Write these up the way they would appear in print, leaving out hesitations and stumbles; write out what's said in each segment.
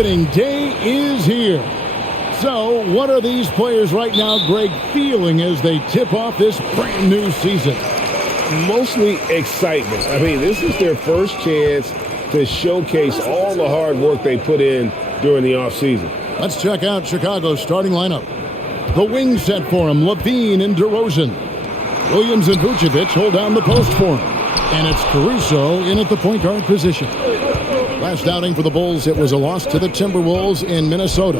Opening day is here. So what are these players right now, Greg, feeling as they tip off this brand new season? Mostly excitement. I mean, this is their first chance to showcase all the hard work they put in during the offseason. Let's check out Chicago's starting lineup. The wing set for him, Levine and DeRozan. Williams and Vucevic hold down the post for him. And it's Caruso in at the point guard position. Last outing for the Bulls, it was a loss to the Timberwolves in Minnesota.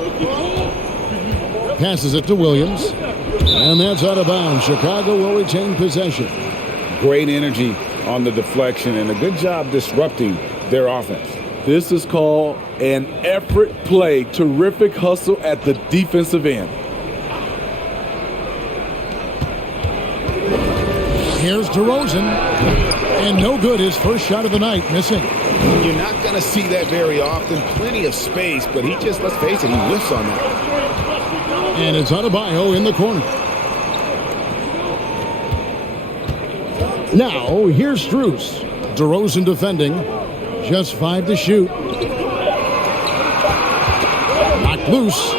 Passes it to Williams. And that's out of bounds. Chicago will retain possession. Great energy on the deflection and a good job disrupting their offense. This is called an effort play. Terrific hustle at the defensive end. Here's DeRozan. And no good, his first shot of the night, missing. You're not going to see that very often. Plenty of space, but he just, let's face it, he whiffs on that. And it's Adebayo in the corner. Now, here's Strus. DeRozan defending. Just 5 to shoot. Knocked loose.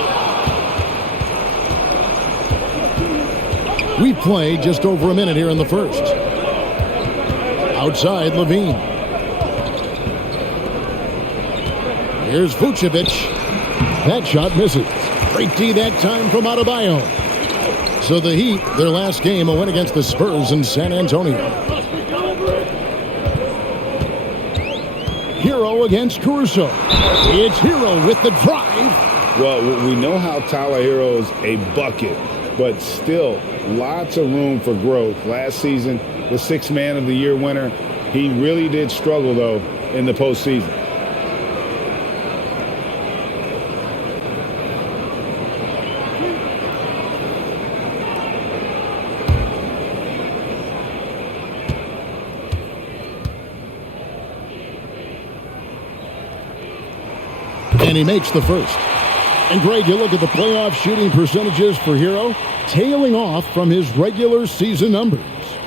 We play just over a minute here in the first. Outside, Levine. Here's Vucevic. That shot misses. Great D that time from Adebayo. So the Heat, their last game, a win against the Spurs in San Antonio. Hero against Caruso. It's Hero with the drive. Well, we know how Tyler Hero's a bucket, but still lots of room for growth. Last season, the 6th Man of the Year winner. He really did struggle, though, in the postseason. And he makes the first. And Greg, you look at the playoff shooting percentages for Hero, tailing off from his regular season numbers.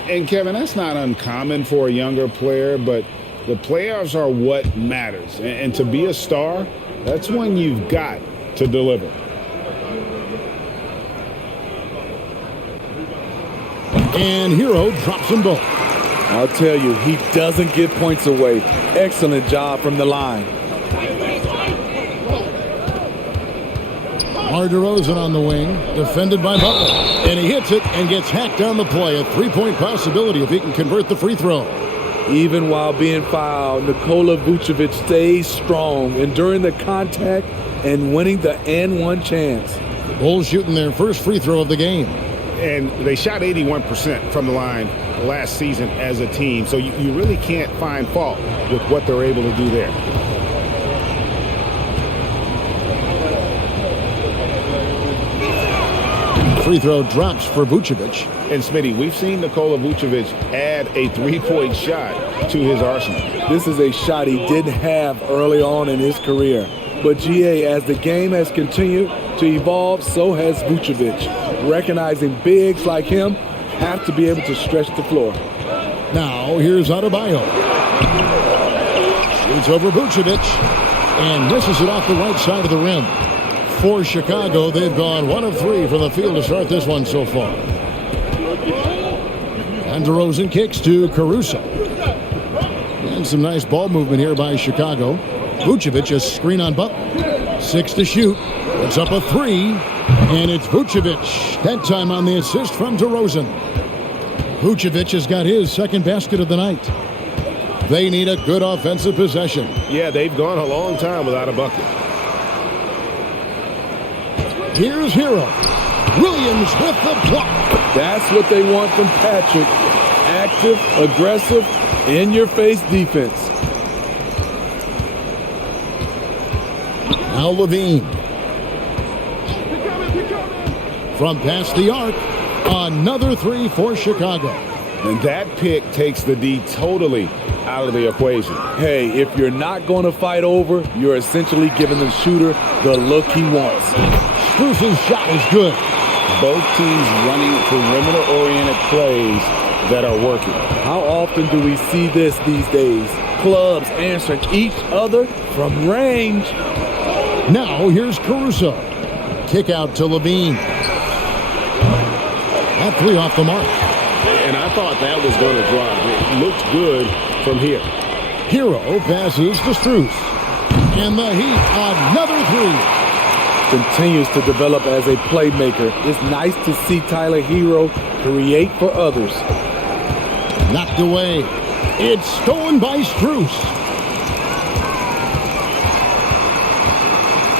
And Kevin, that's not uncommon for a younger player, but the playoffs are what matters. And to be a star, that's when you've got to deliver. And Hero drops them both. I'll tell you, he doesn't give points away. Excellent job from the line. DeRozan on the wing, defended by Butler. And he hits it and gets hacked on the play. A 3-point possibility if he can convert the free throw. Even while being fouled, Nikola Vucevic stays strong, enduring the contact and winning the and-one chance. Bulls shooting their first free throw of the game. And they shot 81% from the line last season as a team. So you really can't find fault with what they're able to do there. Free throw drops for Vucevic. And Smitty, we've seen Nikola Vucevic add a 3-point shot to his arsenal. This is a shot he didn't have early on in his career. But GA, as the game has continued to evolve, so has Vucevic. Recognizing bigs like him have to be able to stretch the floor. Now here's Adebayo. Shoots over Vucevic and misses it off the right side of the rim. For Chicago, they've gone 1 of 3 from the field to start this one so far. And DeRozan kicks to Caruso. And some nice ball movement here by Chicago. Vucevic a screen on Butler. 6 to shoot. It's up a 3. And it's Vucevic. That time on the assist from DeRozan. Vucevic has got his second basket of the night. They need a good offensive possession. Yeah, they've gone a long time without a bucket. Here's Hero. Williams with the block. That's what they want from Patrick. Active, aggressive, in-your-face defense. Now Levine. From past the arc, another 3 for Chicago. And that pick takes the D totally out of the equation. Hey, if you're not going to fight over, you're essentially giving the shooter the look he wants. Strus's shot is good. Both teams running perimeter-oriented plays that are working. How often do we see this these days? Clubs answering each other from range. Now here's Caruso. Kick out to Levine. That three off the mark. And I thought that was going to drop. It looked good from here. Hero passes to Strus. And the Heat, another three. Continues to develop as a playmaker. It's nice to see Tyler Hero create for others. Knocked away. It's stolen by Strus.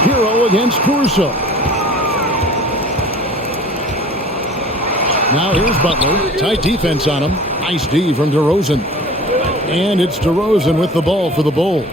Hero against Caruso. Now here's Butler. Tight defense on him. Nice D from DeRozan. And it's DeRozan with the ball for the Bulls.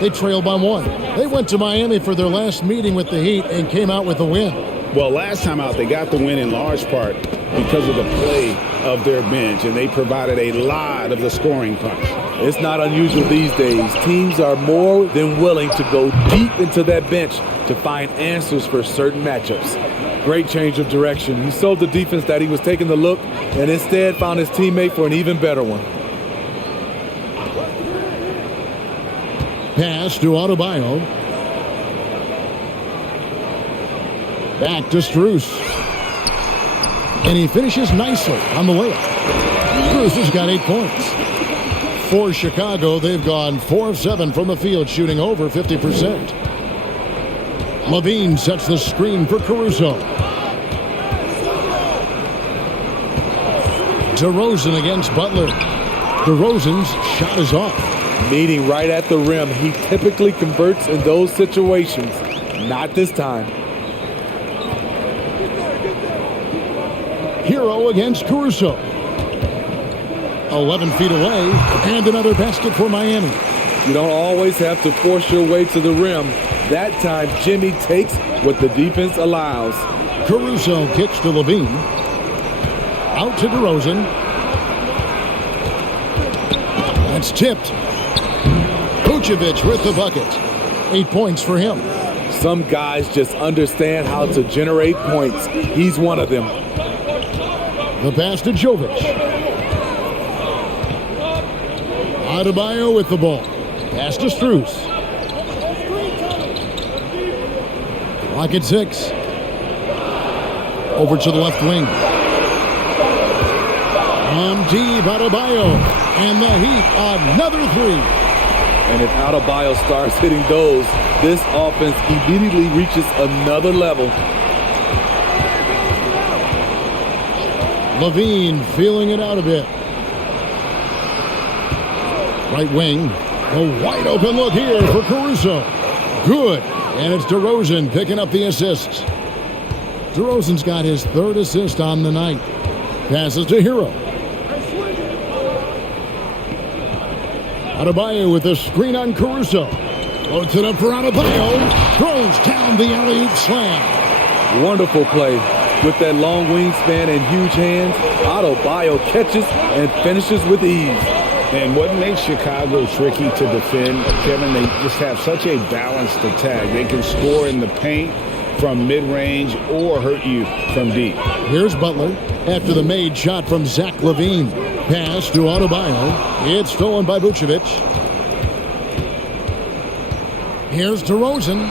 They trail by one. They went to Miami for their last meeting with the Heat and came out with a win. Well, last time out, they got the win in large part because of the play of their bench, and they provided a lot of the scoring punch. It's not unusual these days. Teams are more than willing to go deep into that bench to find answers for certain matchups. Great change of direction. He sold the defense that he was taking the look and instead found his teammate for an even better one. Pass to Adebayo. Back to Strus. And he finishes nicely on the layup. Strus has got 8 points. For Chicago, they've gone 4 of 7 from the field, shooting over 50%. Levine sets the screen for Caruso. DeRozan against Butler. DeRozan's shot is off. Meeting right at the rim. He typically converts in those situations. Not this time. Hero against Caruso. 11 feet away, and another basket for Miami. You don't always have to force your way to the rim. That time, Jimmy takes what the defense allows. Caruso kicks to Levine. Out to DeRozan. That's tipped. Vucevic with the bucket. 8 points for him. Some guys just understand how to generate points. He's one of them. The pass to Jovic. Adebayo with the ball. Pass to Strus. Clock at 6. Over to the left wing. Deep, Adebayo. And the Heat, another three. And if Adebayo starts hitting those, this offense immediately reaches another level. Levine feeling it out a bit. Right wing. A wide open look here for Caruso. Good. And it's DeRozan picking up the assists. DeRozan's got his 3rd assist on the night. Passes to Hero. Adebayo with a screen on Caruso. Floats it up for Adebayo. Throws down the alley-oop slam. Wonderful play. With that long wingspan and huge hands, Adebayo catches and finishes with ease. And what makes Chicago tricky to defend, Kevin, they just have such a balanced attack. They can score in the paint from mid-range or hurt you from deep. Here's Butler after the made shot from Zach LaVine. Pass to Adebayo. It's stolen by Vucevic. Here's DeRozan.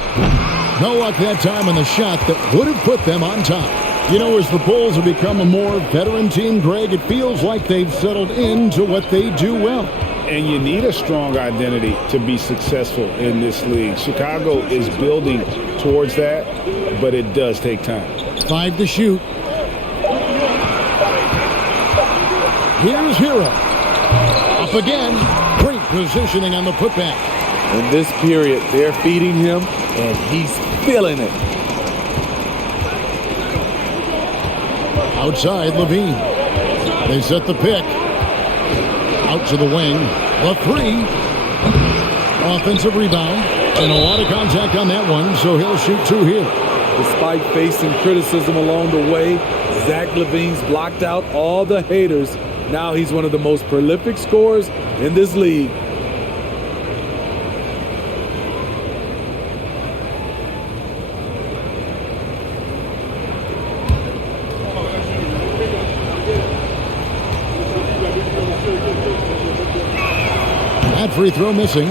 No luck that time on the shot that would have put them on top. You know, as the Bulls have become a more veteran team, Greg, it feels like they've settled into what they do well. And you need a strong identity to be successful in this league. Chicago is building towards that, but it does take time. 5 to shoot. Here's Hero. Up again. Great positioning on the putback. In this period, they're feeding him, and he's feeling it. Outside, Levine. They set the pick. Out to the wing. The 3. Offensive rebound. And a lot of contact on that one, so he'll shoot 2 here. Despite facing criticism along the way, Zach LaVine's blocked out all the haters. Now he's one of the most prolific scorers in this league. That free throw missing.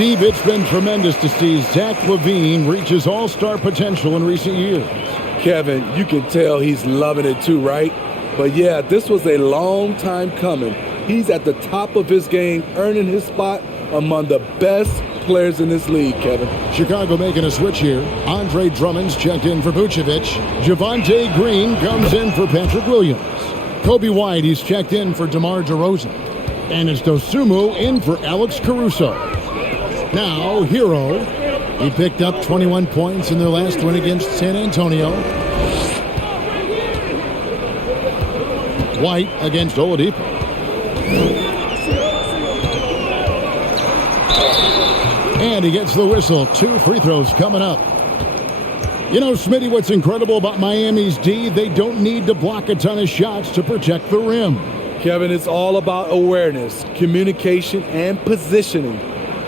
Steve, it's been tremendous to see Zach LaVine reach his all-star potential in recent years. Kevin, you can tell he's loving it too, right? But yeah, this was a long time coming. He's at the top of his game, earning his spot among the best players in this league, Kevin. Chicago making a switch here. Andre Drummond's checked in for Vucevic. Javonte Green comes in for Patrick Williams. Kobe White, he's checked in for DeMar DeRozan. And it's Dosunmu in for Alex Caruso. Now, Hero. He picked up 21 points in their last win against San Antonio. White against Oladipo. And he gets the whistle. 2 free throws coming up. You know, Smitty, what's incredible about Miami's D, they don't need to block a ton of shots to protect the rim. Kevin, it's all about awareness, communication, and positioning.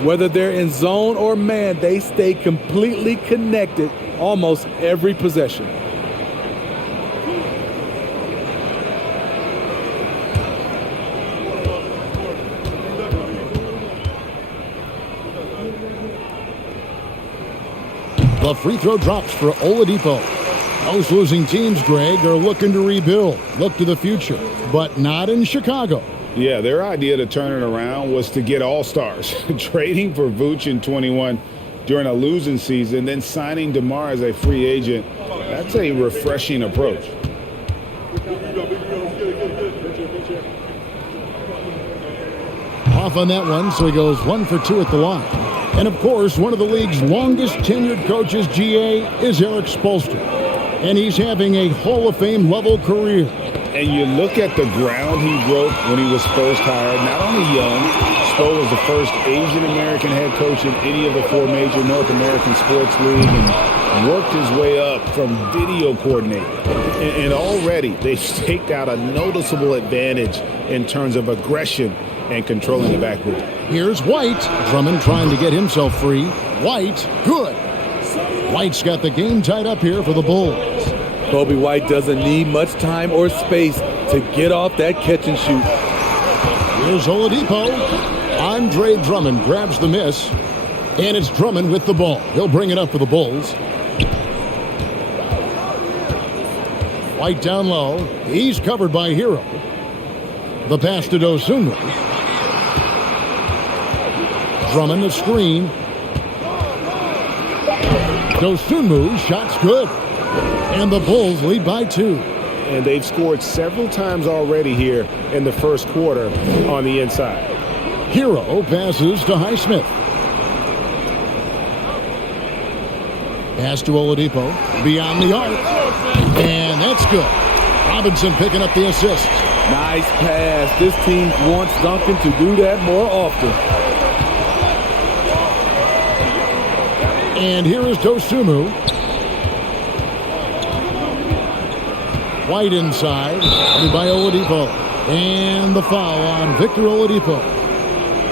Whether they're in zone or man, they stay completely connected almost every possession. The free throw drops for Oladipo. Most losing teams, Greg, are looking to rebuild, look to the future, but not in Chicago. Yeah, their idea to turn it around was to get all-stars. Trading for Vooch in 21 during a losing season, then signing DeMar as a free agent. That's a refreshing approach. Off on that one, so he goes 1 for 2 at the line. And, of course, one of the league's longest tenured coaches, GA, is Eric Spoelstra. And he's having a Hall of Fame level career. And you look at the ground he broke when he was first hired. Not only young, Spo was the first Asian-American head coach in any of the 4 major North American sports leagues and worked his way up from video coordinator. And already they've staked out a noticeable advantage in terms of aggression and controlling the backcourt. Here's White. Drummond trying to get himself free. White, good. White's got the game tied up here for the Bulls. Kobe White doesn't need much time or space to get off that catch and shoot. Here's Oladipo. Andre Drummond grabs the miss. And it's Drummond with the ball. He'll bring it up for the Bulls. White down low. He's covered by Hero. The pass to Dosunmu. Drummond a screen. Dosunmu, shot's good. And the Bulls lead by 2. And they've scored several times already here in the first quarter on the inside. Hero passes to Highsmith. Pass to Oladipo. Beyond the arc. And that's good. Robinson picking up the assist. Nice pass. This team wants Duncan to do that more often. And here is Dosunmu. White inside. Headed by Oladipo. And the foul on Victor Oladipo.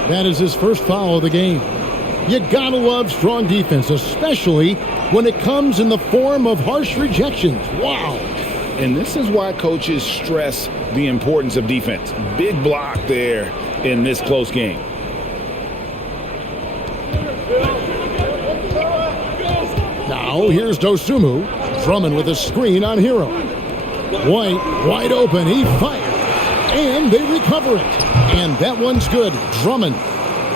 That is his first foul of the game. You gotta love strong defense, especially when it comes in the form of harsh rejections. Wow. And this is why coaches stress the importance of defense. Big block there in this close game. Now here's Dosunmu. Drummond with a screen on Hero. White wide open. He fires. And they recover it. And that one's good. Drummond.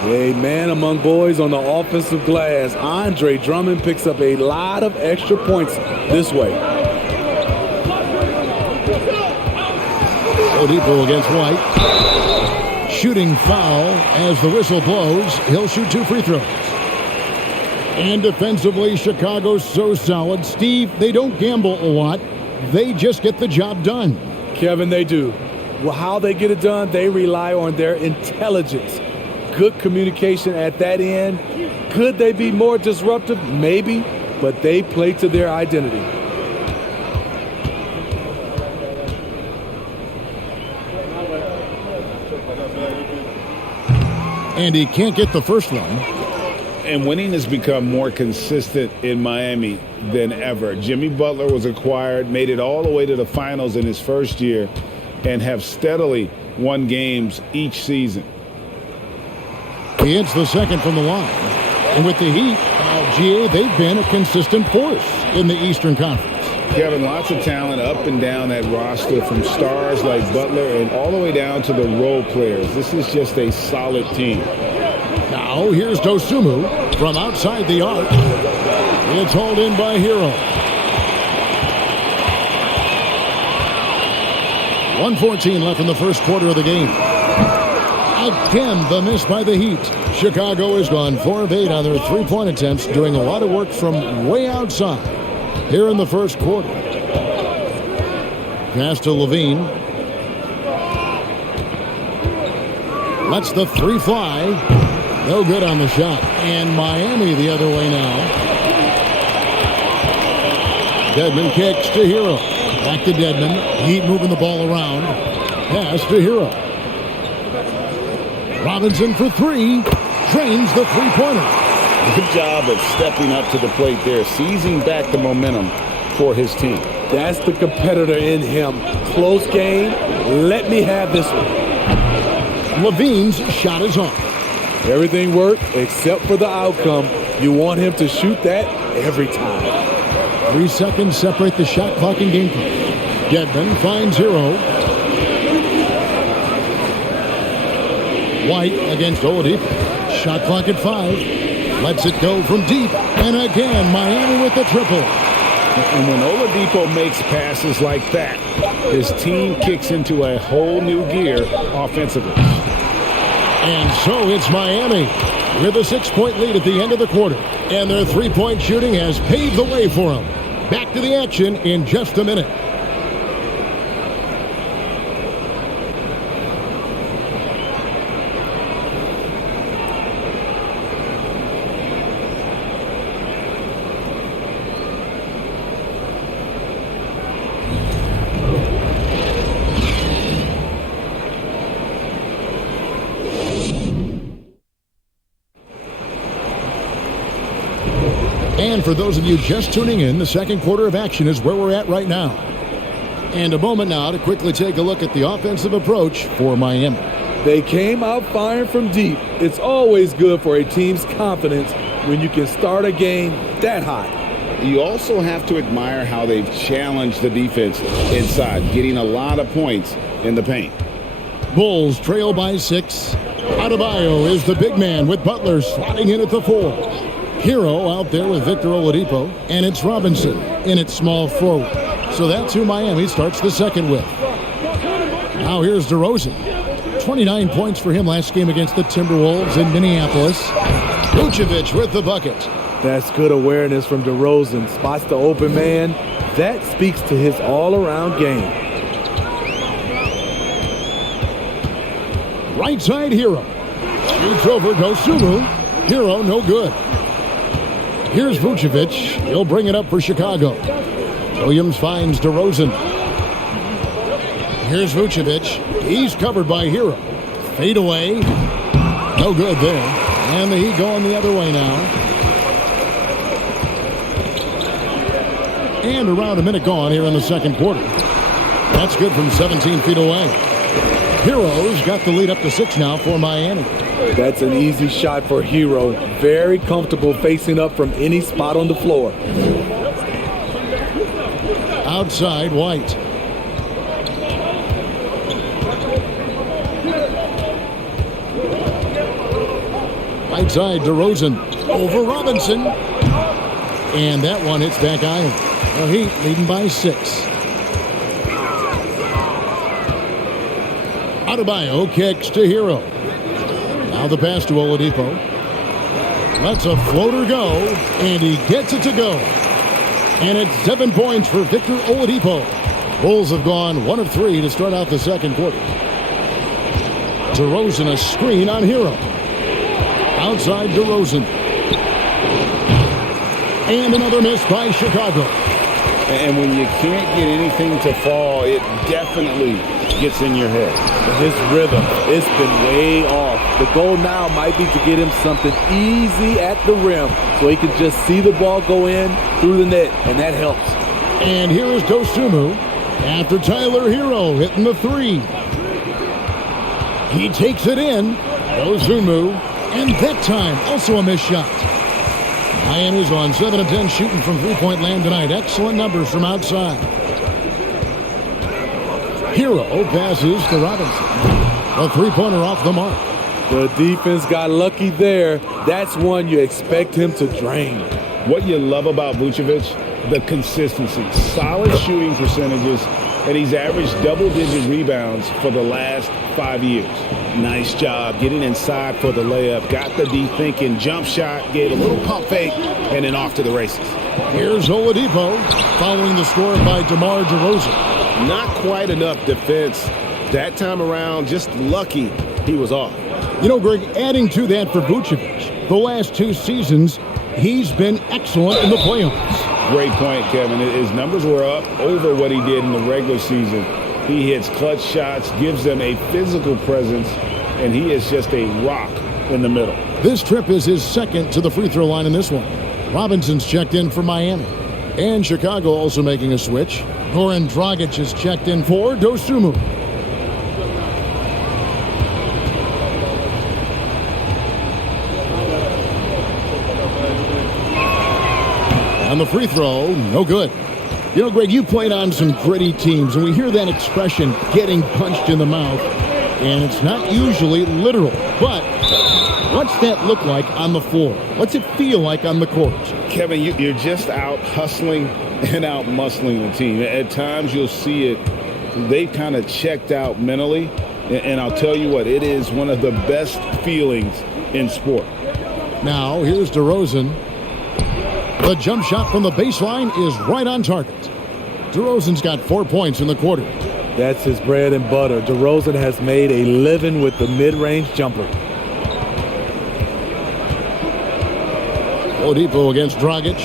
A man among boys on the offensive glass. Andre Drummond picks up a lot of extra points this way. Oladipo against White. Shooting foul as the whistle blows. He'll shoot 2 free throws. And defensively, Chicago's so solid. Steve, they don't gamble a lot. They just get the job done. Kevin, they do. Well, how they get it done, they rely on their intelligence. Good communication at that end. Could they be more disruptive? Maybe, but they play to their identity. And he can't get the first one. And winning has become more consistent in Miami than ever. Jimmy Butler was acquired, made it all the way to the finals in his first year, and have steadily won games each season. He hits the second from the line. And with the Heat, GA, they've been a consistent force in the Eastern Conference. Kevin, lots of talent up and down that roster, from stars like Butler and all the way down to the role players. This is just a solid team. Now here's Dosunmu from outside the arc. It's hauled in by Hero. 1:14 left in the first quarter of the game. Again, the miss by the Heat. Chicago has gone 4 of 8 on their three-point attempts, doing a lot of work from way outside here in the first quarter. Pass to Levine. Lets the three fly. No good on the shot. And Miami the other way now. Dedmon kicks to Hero. Back to Dedmon. Heat moving the ball around. Pass to Hero. Robinson for three. Drains the three-pointer. Good job of stepping up to the plate there, seizing back the momentum for his team. That's the competitor in him. Close game. Let me have this one. Levine's shot is off. Everything worked except for the outcome. You want him to shoot that every time. 3 seconds separate the shot clock and game clock. Dedmon finds Hero. White against Oladipo. Shot clock at 5. Lets it go from deep. And again, Miami with the triple. And when Oladipo makes passes like that, his team kicks into a whole new gear offensively. And so it's Miami with a 6-point lead at the end of the quarter. And their three-point shooting has paved the way for them. Back to the action in just a minute. And for those of you just tuning in, the second quarter of action is where we're at right now. And a moment now to quickly take a look at the offensive approach for Miami. They came out firing from deep. It's always good for a team's confidence when you can start a game that hot. You also have to admire how they've challenged the defense inside, getting a lot of points in the paint. Bulls trail by 6. Adebayo is the big man with Butler sliding in at the 4. Hero out there with Victor Oladipo, and it's Robinson in its small forward. So that's who Miami starts the second with. Now here's DeRozan. 29 points for him last game against the Timberwolves in Minneapolis. Vucevic with the bucket. That's good awareness from DeRozan. Spots the open man. That speaks to his all-around game. Right side Hero. Shoots over Dosunmu. Hero no good. Here's Vucevic. He'll bring it up for Chicago. Williams finds DeRozan. Here's Vucevic. He's covered by Hero. Fade away. No good there. And the Heat going the other way now. And around a minute gone here in the second quarter. That's good from 17 feet away. Hero's got the lead up to 6 now for Miami. That's an easy shot for Hero. Very comfortable facing up from any spot on the floor. Outside White. Right side DeRozan over Robinson. And that one hits back iron. The Heat leading by 6. Adebayo kicks to Hero. Now the pass to Oladipo. Lets a floater go, and he gets it to go. And it's 7 points for Victor Oladipo. Bulls have gone 1 of 3 to start out the second quarter. DeRozan a screen on Hero. Outside DeRozan. And another miss by Chicago. And when you can't get anything to fall, it definitely gets in your head. His rhythm, it's been way off. The goal now might be to get him something easy at the rim so he can just see the ball go in through the net, and that helps. And here is Dosunmu after Tyler Hero hitting the 3. He takes it in. Dosunmu, and that time also a missed shot. Miami's on 7 of 10 shooting from three-point land tonight. Excellent numbers from outside. Hero passes to Robinson. A three-pointer off the mark. The defense got lucky there. That's one you expect him to drain. What you love about Vucevic, the consistency. Solid shooting percentages, and he's averaged double-digit rebounds for the last 5 years. Nice job getting inside for the layup. Got the D thinking, jump shot, gave a little pump fake, and then off to the races. Here's Oladipo following the score by DeMar DeRozan. Not quite enough defense that time around. Just lucky he was off. You know, Greg, adding to that for Vucevic, the last 2 seasons, he's been excellent in the playoffs. Great point, Kevin. His numbers were up over what he did in the regular season. He hits clutch shots, gives them a physical presence, and he is just a rock in the middle. This trip is his second to the free throw line in this one. Robinson's checked in for Miami. And Chicago also making a switch. Goran Dragic is checked in for Dosunmu. On the free throw, no good. You know, Greg, you played on some gritty teams, and we hear that expression, getting punched in the mouth, and it's not usually literal. But what's that look like on the floor? What's it feel like on the court? Kevin, you're just out hustling and out muscling the team. At times you'll see it, they kind of checked out mentally, and I'll tell you what, it is one of the best feelings in sport. Now, here's DeRozan. The jump shot from the baseline is right on target. DeRozan's got 4 points in the quarter. That's his bread and butter. DeRozan has made a living with the mid-range jumper. Oladipo against Dragic.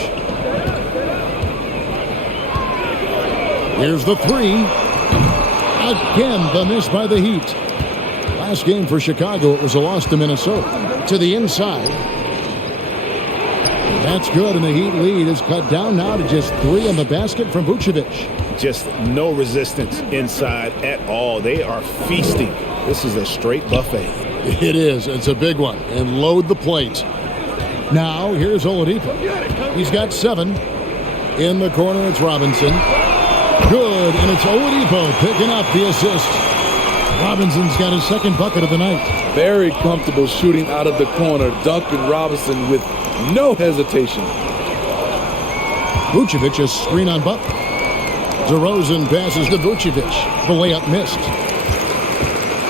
Here's the three. Again, the miss by the Heat. Last game for Chicago, it was a loss to Minnesota. To the inside. That's good, and the Heat lead is cut down now to just 3 on the basket from Vucevic. Just no resistance inside at all. They are feasting. This is a straight buffet. It is. It's a big one. And load the plate. Now, here's Oladipo. He's got 7. In the corner, it's Robinson. Good, and it's Oladipo picking up the assist. Robinson's got his second bucket of the night. Very comfortable shooting out of the corner. Duncan Robinson with no hesitation. Vucevic a screen on Butler. DeRozan passes to Vucevic. The layup missed.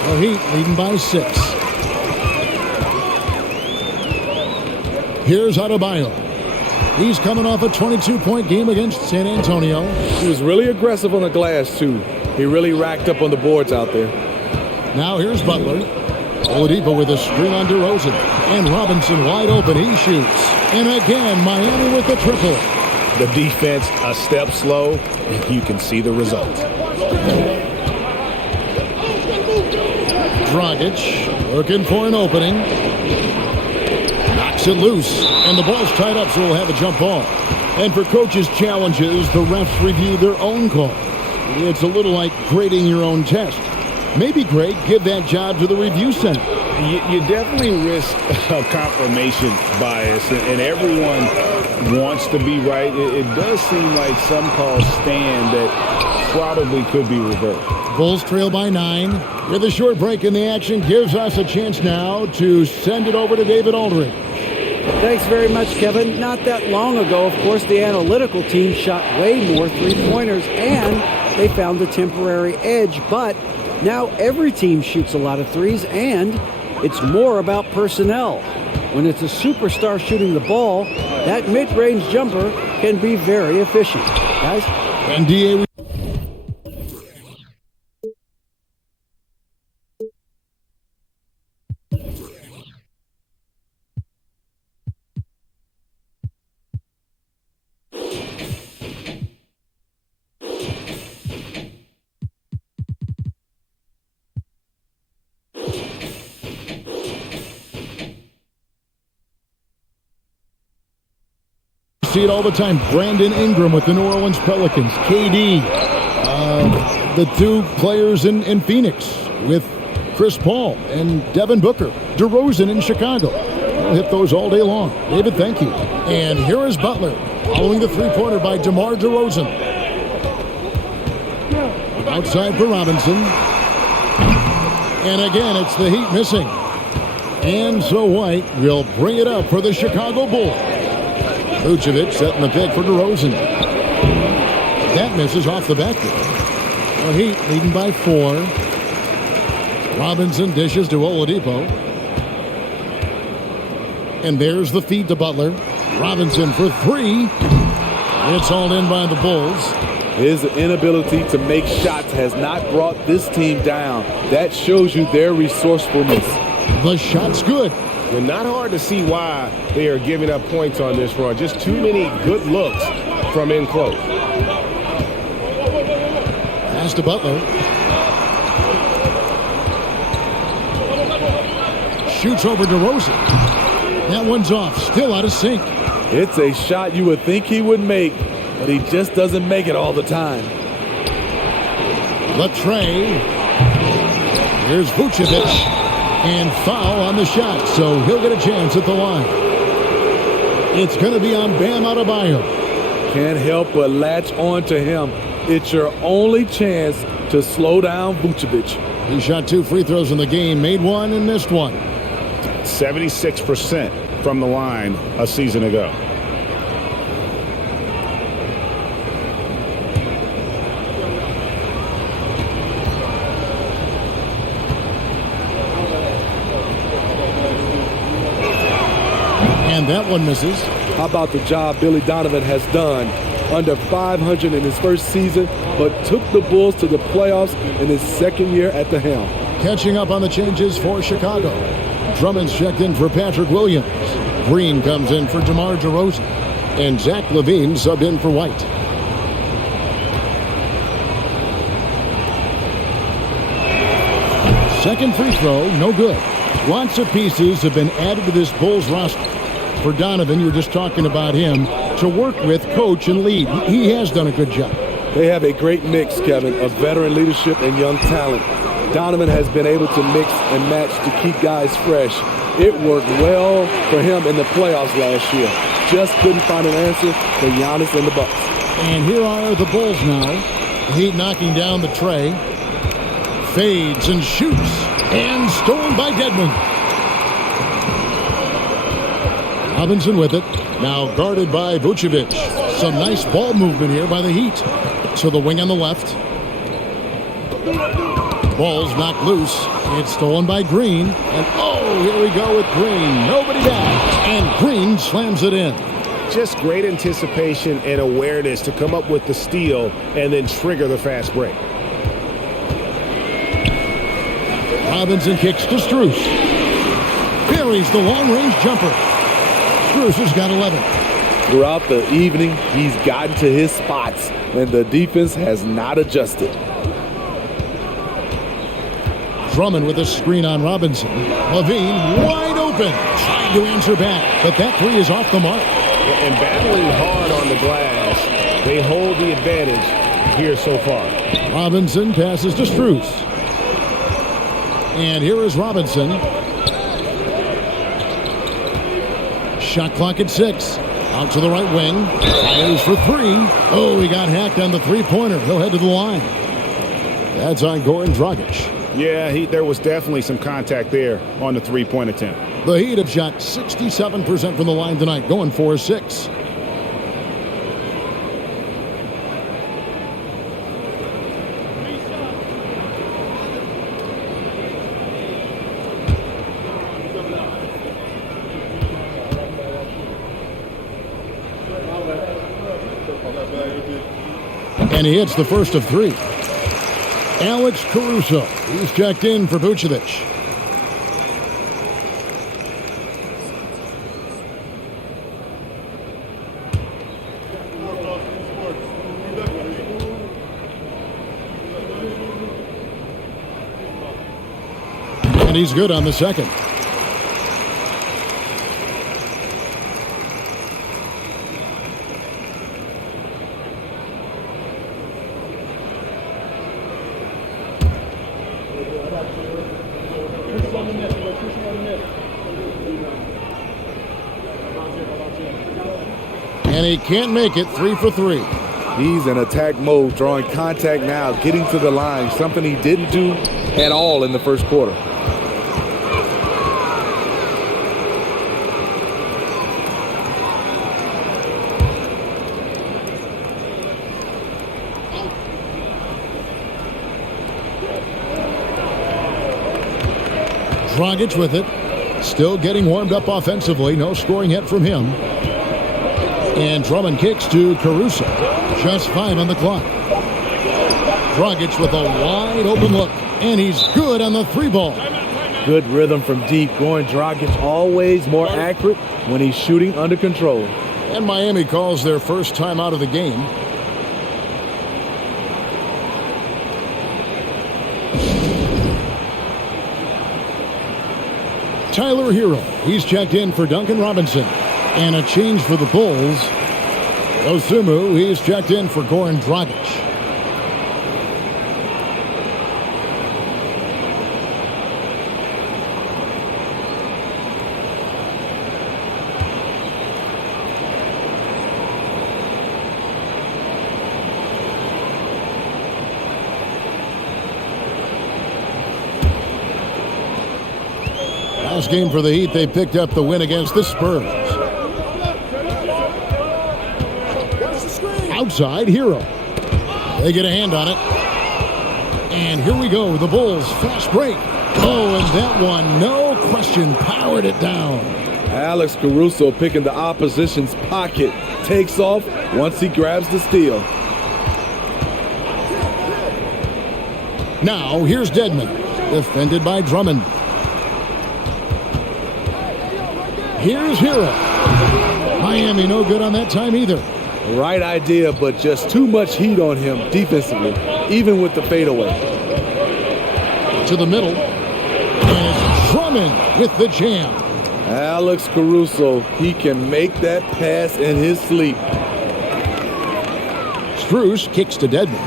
The Heat leading by 6. Here's Adebayo. He's coming off a 22-point game against San Antonio. He was really aggressive on the glass, too. He really racked up on the boards out there. Now here's Butler. Oladipo with a screen on DeRozan. And Robinson wide open. He shoots. And again, Miami with the triple. The defense a step slow. You can see the result. Dragic looking for an opening. Knocks it loose. And the ball's tied up, so we'll have a jump ball. And for coaches' challenges, the refs review their own call. It's a little like grading your own test. Maybe, Greg, give that job to the review center. You definitely risk a confirmation bias, and everyone wants to be right. It does seem like some calls stand that probably could be reversed. Bulls trail by 9. With a short break in the action, gives us a chance now to send it over to David Aldridge. Thanks very much, Kevin. Not that long ago, of course, the analytical team shot way more three-pointers, and they found a temporary edge, but now every team shoots a lot of threes, and it's more about personnel. When it's a superstar shooting the ball, that mid-range jumper can be very efficient. Guys? And DA. See it all the time. Brandon Ingram with the New Orleans Pelicans. KD, the 2 players in Phoenix with Chris Paul and Devin Booker. DeRozan in Chicago. He'll hit those all day long. David, thank you. And here is Butler, following the three-pointer by DeMar DeRozan. Outside for Robinson. And again, it's the Heat missing. And so White will bring it up for the Chicago Bulls. Vucevic setting the pick for DeRozan. That misses off the backboard. The Heat leading by 4. Robinson dishes to Oladipo. And there's the feed to Butler. Robinson for 3. It's all in by the Bulls. His inability to make shots has not brought this team down. That shows you their resourcefulness. The shot's good. And not hard to see why they are giving up points on this run. Just too many good looks from in close. Pass to Butler. Shoots over DeRozan. That one's off. Still out of sync. It's a shot you would think he would make, but he just doesn't make it all the time. Latrey. Here's Vucevic. And foul on the shot, so he'll get a chance at the line. It's going to be on Bam Adebayo. Can't help but latch on to him. It's your only chance to slow down Vucevic. He shot 2 free throws in the game, made 1 and missed 1. 76% from the line a season ago. And that one misses. How about the job Billy Donovan has done? Under 500 in his first season, but took the Bulls to the playoffs in his second year at the helm. Catching up on the changes for Chicago. Drummond's checked in for Patrick Williams. Green comes in for DeMar DeRozan. And Zach LaVine subbed in for White. Second free throw, no good. Lots of pieces have been added to this Bulls roster. For Donovan, you were just talking about him, to work with, coach, and lead. He has done a good job. They have a great mix, Kevin, of veteran leadership and young talent. Donovan has been able to mix and match to keep guys fresh. It worked well for him in the playoffs last year. Just couldn't find an answer for Giannis and the Bucks. And here are the Bulls now. Heat knocking down the tray. Fades and shoots. And stolen by Dedmon. Robinson with it. Now guarded by Vucevic. Some nice ball movement here by the Heat. To the wing on the left. Ball's knocked loose. It's stolen by Green. And oh, here we go with Green. Nobody down. And Green slams it in. Just great anticipation and awareness to come up with the steal and then trigger the fast break. Robinson kicks to Strus. Buries the long-range jumper. Strus has got 11. Throughout the evening, he's gotten to his spots, and the defense has not adjusted. Drummond with a screen on Robinson. LaVine wide open. Trying to answer back, but that 3 is off the mark. And battling hard on the glass, they hold the advantage here so far. Robinson passes to Strus. And here is Robinson. Shot clock at 6. Out to the right wing. Fires for 3. Oh, he got hacked on the three-pointer. He'll head to the line. That's on Goran Dragic. Yeah, there was definitely some contact there on the three-point attempt. The Heat have shot 67% from the line tonight, going 4-6. And he hits the first of 3. Alex Caruso. He's checked in for Vucevic. And he's good on the second. And he can't make it. 3 for 3. He's in attack mode, drawing contact now, getting to the line, something he didn't do at all in the first quarter. Dragic with it. Still getting warmed up offensively. No scoring yet from him. And Drummond kicks to Caruso. Just 5 on the clock. Dragic with a wide open look. And he's good on the 3-ball. Good rhythm from deep. Goran Dragic always more accurate when he's shooting under control. And Miami calls their first time out of the game. Tyler Hero. He's checked in for Duncan Robinson. And a change for the Bulls. Osumu, he's checked in for Goran Dragic. Last game for the Heat, they picked up the win against the Spurs. Outside, Hero. They get a hand on it. And here we go, the Bulls, fast break. Oh, and that one, no question, powered it down. Alex Caruso picking the opposition's pocket. Takes off once he grabs the steal. Now, here's Dedmon, defended by Drummond. Here's Hero. Miami no good on that time either. Right idea, but just too much heat on him defensively, even with the fadeaway. To the middle. And it's Drummond with the jam. Alex Caruso, he can make that pass in his sleep. Strus kicks to Dedmon.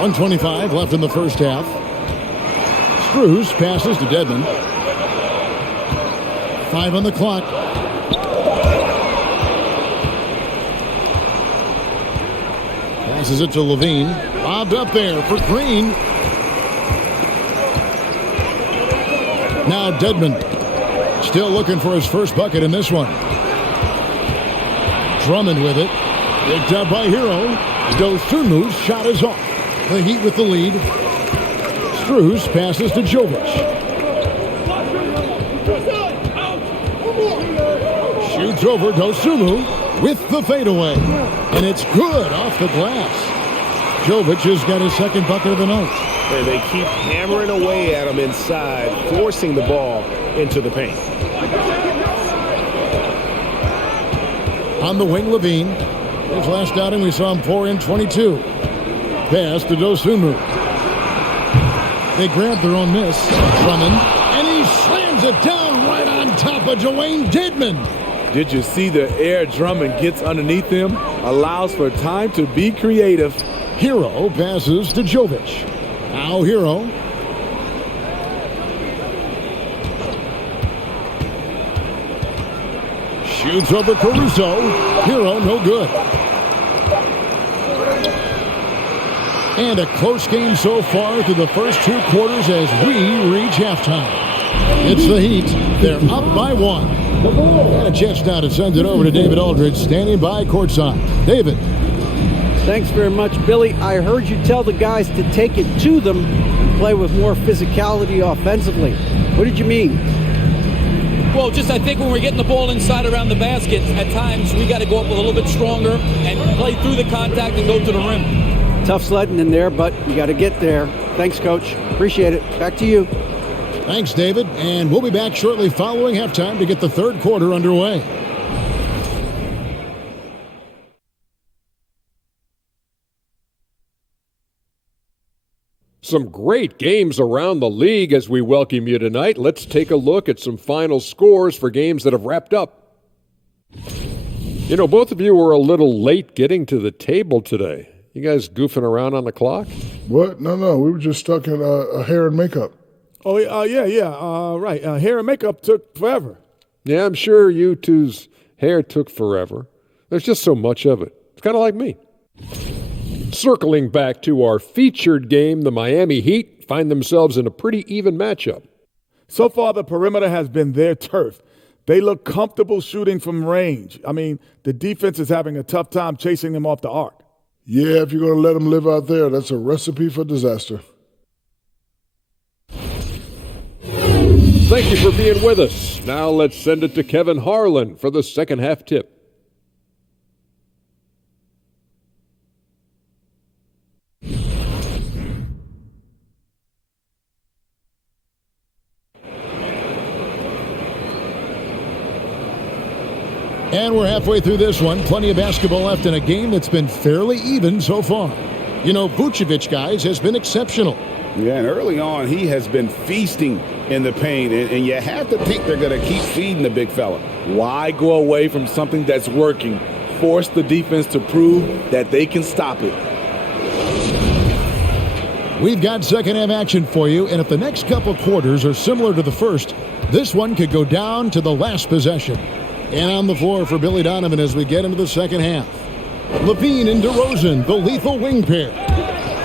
1:25 left in the first half. Strus passes to Dedmon. 5 on the clock. Passes it to Levine. Bobbed up there for Green. Now Dedmon still looking for his first bucket in this one. Drummond with it. Picked up by Hero. Dosunmu's shot is off. The Heat with the lead. Strus passes to Jovic. Shoots over Dosunmu with the fadeaway. And it's good off the glass. Jovic has got his second bucket of the night. And they keep hammering away at him inside, forcing the ball into the paint. On the wing, Levine. His last outing, we saw him pour in 22. Pass to Dosunmu. They grab their own miss. Drummond. And he slams it down right on top of Dwayne Dedmon. Did you see the air Drummond gets underneath him? Allows for time to be creative. Hero passes to Jovic. Now Hero. Shoots over Caruso. Hero no good. And a close game so far through the first 2 quarters as we reach halftime. It's the Heat. They're up by 1. And a chance now to send it over to David Aldridge, standing by courtside. David. Thanks very much, Billy. I heard you tell the guys to take it to them and play with more physicality offensively. What did you mean? Well, just I think when we're getting the ball inside around the basket, at times we got to go up a little bit stronger and play through the contact and go to the rim. Tough sledding in there, but you got to get there. Thanks, Coach. Appreciate it. Back to you. Thanks, David. And we'll be back shortly following halftime to get the third quarter underway. Some great games around the league as we welcome you tonight. Let's take a look at some final scores for games that have wrapped up. You know, both of you were a little late getting to the table today. You guys goofing around on the clock? What? No. We were just stuck in hair and makeup. Oh, yeah. Right. Hair and makeup took forever. Yeah, I'm sure you two's hair took forever. There's just so much of it. It's kind of like me. Circling back to our featured game, the Miami Heat find themselves in a pretty even matchup. So far, the perimeter has been their turf. They look comfortable shooting from range. I mean, the defense is having a tough time chasing them off the arc. Yeah, if you're going to let them live out there, that's a recipe for disaster. Thank you for being with us. Now let's send it to Kevin Harlan for the second half tip. And we're halfway through this one. Plenty of basketball left in a game that's been fairly even so far. You know, Vucevic, guys, has been exceptional. Yeah, and early on, he has been feasting in the paint, and you have to think they're going to keep feeding the big fella. Why go away from something that's working? Force the defense to prove that they can stop it. We've got second half action for you, and if the next couple quarters are similar to the first, this one could go down to the last possession. And on the floor for Billy Donovan as we get into the second half. Levine and DeRozan, the lethal wing pair.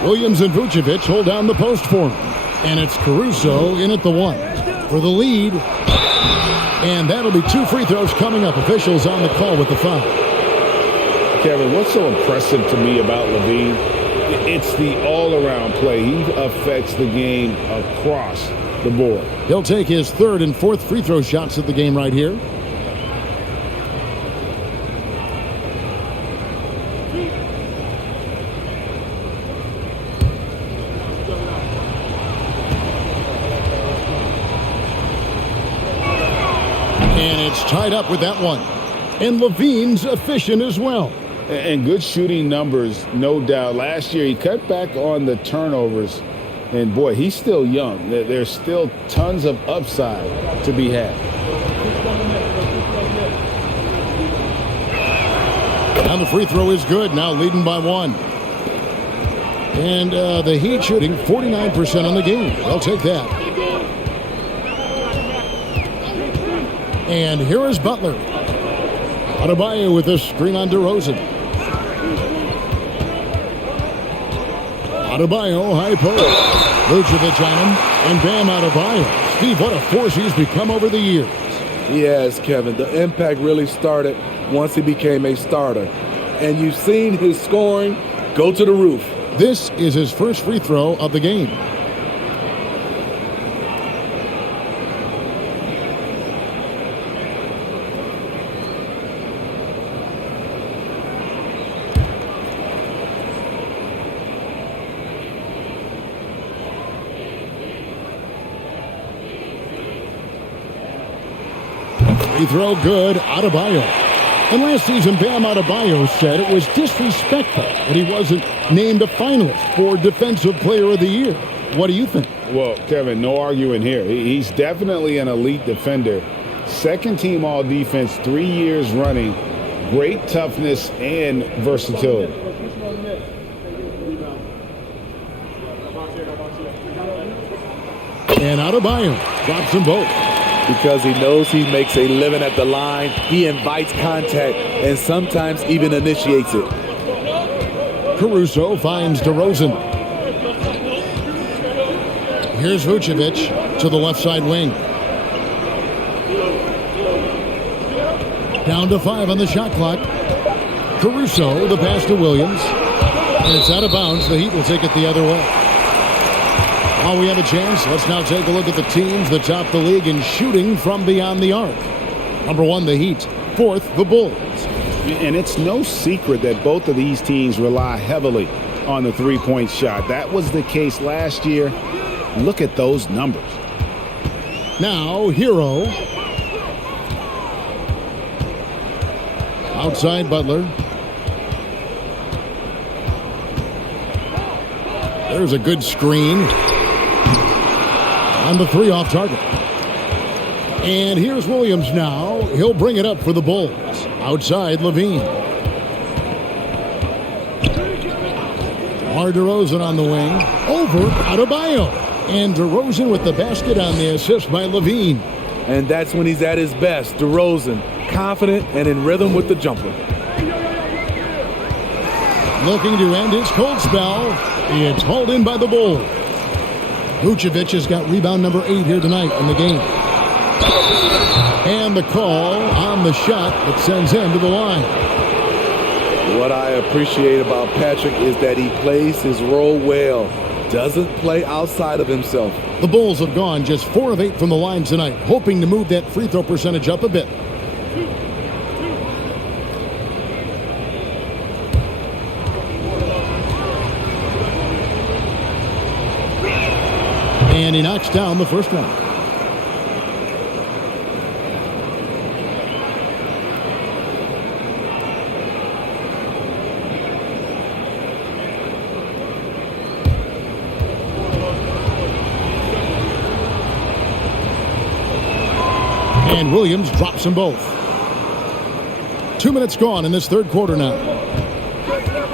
Williams and Vucevic hold down the post for him. And it's Caruso in at the one for the lead. And that'll be 2 free throws coming up. Officials on the call with the foul. Kevin, what's so impressive to me about Levine? It's the all-around play. He affects the game across the board. He'll take his third and fourth free throw shots of the game right here. Tied up with that one. And Levine's efficient as well. And good shooting numbers, no doubt. Last year, he cut back on the turnovers. And, boy, he's still young. There's still tons of upside to be had. Now the free throw is good. Now leading by 1. And the Heat shooting 49% on the game. They'll take that. And here is Butler. Adebayo with a screen on DeRozan. Adebayo, high post. Vucevic on him. And Bam Adebayo. Steve, what a force he's become over the years. Yes, Kevin. The impact really started once he became a starter. And you've seen his scoring go to the roof. This is his first free throw of the game. Free throw good, Adebayo. And last season, Bam Adebayo said it was disrespectful that he wasn't named a finalist for Defensive Player of the Year. What do you think? Well, Kevin, no arguing here. He's definitely an elite defender. Second team all defense, 3 years running. Great toughness and versatility. And Adebayo drops them both. Because he knows he makes a living at the line, he invites contact and sometimes even initiates it. Caruso finds DeRozan. Here's Vucevic to the left side wing. Down to 5 on the shot clock. Caruso, the pass to Williams. And it's out of bounds. The Heat will take it the other way. While we have a chance, let's now take a look at the teams that top the league in shooting from beyond the arc. Number 1, the Heat. 4th, the Bulls. And it's no secret that both of these teams rely heavily on the three-point shot. That was the case last year. Look at those numbers. Now, Hero. Outside Butler. There's a good screen. On the 3 off target. And here's Williams now. He'll bring it up for the Bulls. Outside Levine. DeRozan on the wing. Over Adebayo. And DeRozan with the basket on the assist by Levine. And that's when he's at his best. DeRozan, confident and in rhythm with the jumper. Looking to end his cold spell. It's hauled in by the Bulls. Vucevic has got rebound number 8 here tonight in the game. And the call on the shot that sends him to the line. What I appreciate about Patrick is that he plays his role well. Doesn't play outside of himself. The Bulls have gone just 4 of 8 from the line tonight, hoping to move that free throw percentage up a bit. And he knocks down the first one. And Williams drops them both. 2 minutes gone in this third quarter now.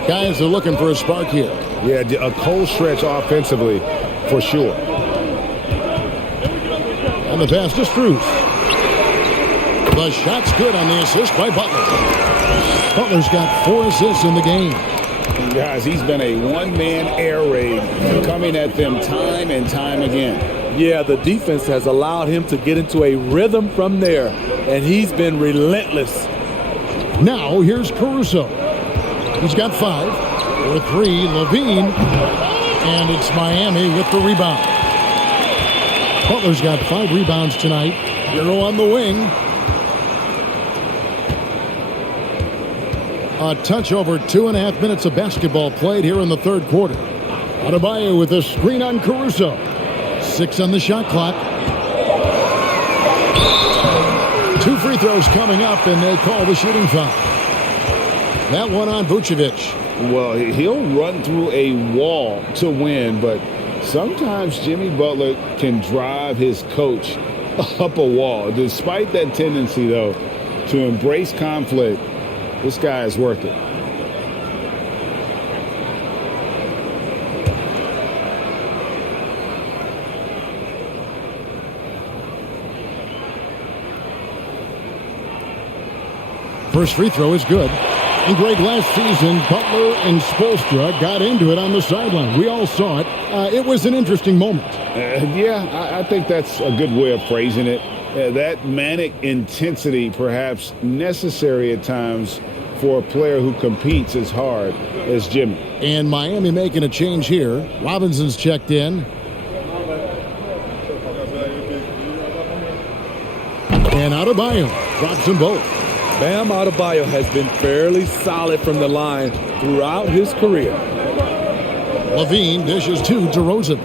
Guys are looking for a spark here. Yeah, a cold stretch offensively for sure. And the pass to Strus. The shot's good on the assist by Butler. Butler's got 4 assists in the game. Guys, he's been a one-man air raid coming at them time and time again. Yeah, the defense has allowed him to get into a rhythm from there, and he's been relentless. Now here's Caruso. He's got 5. For 3, Levine. And it's Miami with the rebound. Butler's got 5 rebounds tonight. Hero on the wing. A touch over 2.5 minutes of basketball played here in the third quarter. Adebayo with a screen on Caruso. 6 on the shot clock. 2 free throws coming up, and they call the shooting foul. That one on Vucevic. Well, he'll run through a wall to win, but sometimes Jimmy Butler can drive his coach up a wall. Despite that tendency, though, to embrace conflict, this guy is worth it. First free throw is good. And Greg, last season, Butler and Spoelstra got into it on the sideline. We all saw it. It was an interesting moment. I think that's a good way of phrasing it. That manic intensity perhaps necessary at times for a player who competes as hard as Jimmy. And Miami making a change here. Robinson's checked in. And Adebayo drops them both. Bam Adebayo has been fairly solid from the line throughout his career. Levine dishes to DeRozan.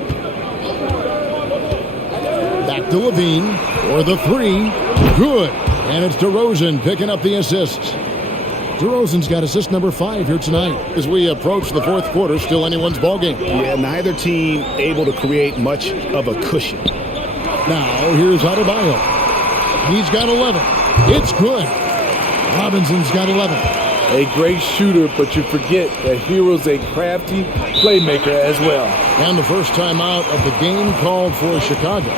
Back to Levine for the 3. Good. And it's DeRozan picking up the assist. DeRozan's got assist number 5 here tonight. As we approach the fourth quarter, still anyone's ballgame. Yeah, neither team able to create much of a cushion. Now, here's Adebayo. He's got 11. It's good. Robinson's got 11. A great shooter, but you forget that Hero's a crafty playmaker as well. And the first time out of the game called for Chicago.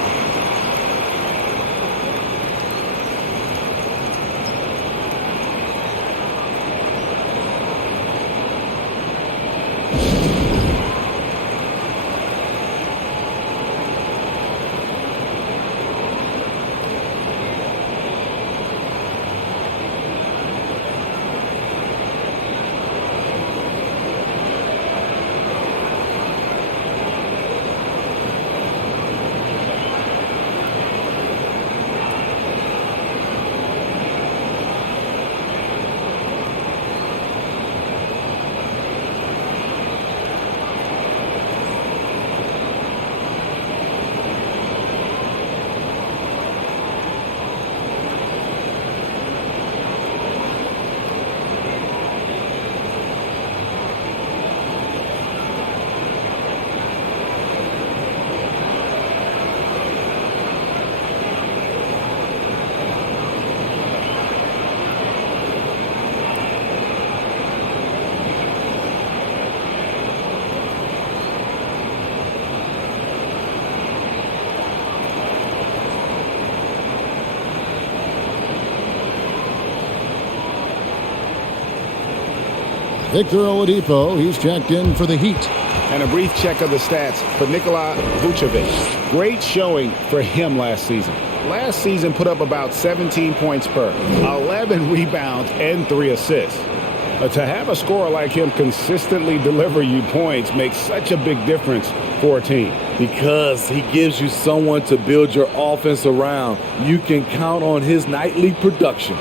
Victor Oladipo, he's checked in for the Heat. And a brief check of the stats for Nikola Vucevic. Great showing for him last season. Last season put up about 17 points per, 11 rebounds, and 3 assists. To have a scorer like him consistently deliver you points makes such a big difference for a team. Because he gives you someone to build your offense around. You can count on his nightly production.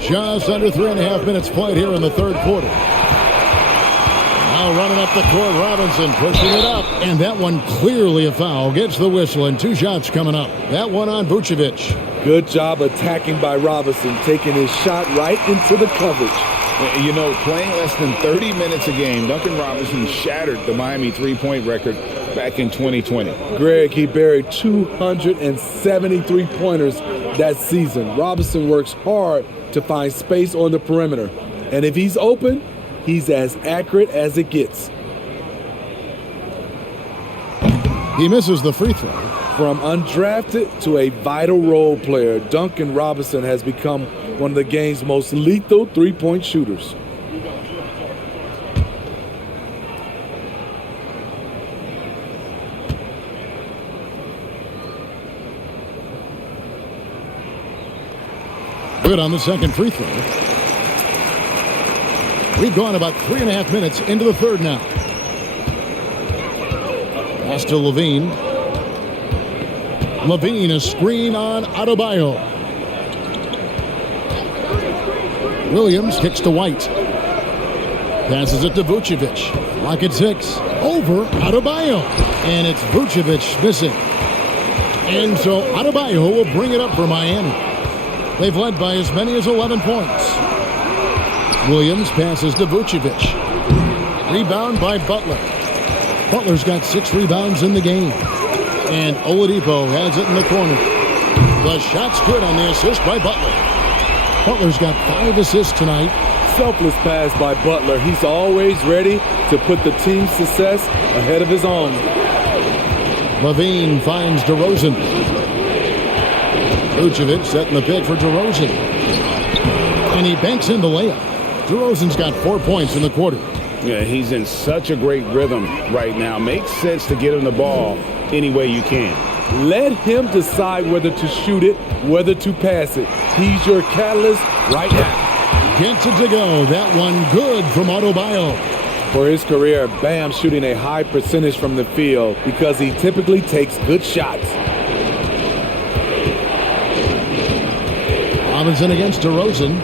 Just under 3.5 minutes played here in the third quarter. Now running up the court, Robinson pushing it up. And that one clearly a foul. Gets the whistle and 2 shots coming up. That one on Vucevic. Good job attacking by Robinson, taking his shot right into the coverage. You know, playing less than 30 minutes a game, Duncan Robinson shattered the Miami three-point record back in 2020. Greg, he buried 273 pointers that season. Robinson works hard to find space on the perimeter. And if he's open, he's as accurate as it gets. He misses the free throw. From undrafted to a vital role player, Duncan Robinson has become one of the game's most lethal three-point shooters. Good on the second free throw. We've gone about 3.5 minutes into the third now. Pass to Levine. Levine, a screen on Adebayo. Williams kicks to White. Passes it to Vucevic. Lock at 6. Over Adebayo. And it's Vucevic missing. And so Adebayo will bring it up for Miami. They've led by as many as 11 points. Williams passes to Vucevic. Rebound by Butler. Butler's got 6 rebounds in the game. And Oladipo has it in the corner. The shot's good on the assist by Butler. Butler's got 5 assists tonight. Selfless pass by Butler. He's always ready to put the team's success ahead of his own. Levine finds DeRozan. Vucevic setting the pick for DeRozan. And he banks in the layup. DeRozan's got 4 points in the quarter. Yeah, he's in such a great rhythm right now. Makes sense to get him the ball any way you can. Let him decide whether to shoot it, whether to pass it. He's your catalyst right now. Gets it to go. That one good from Adebayo. For his career, Bam shooting a high percentage from the field because he typically takes good shots. Robinson against DeRozan.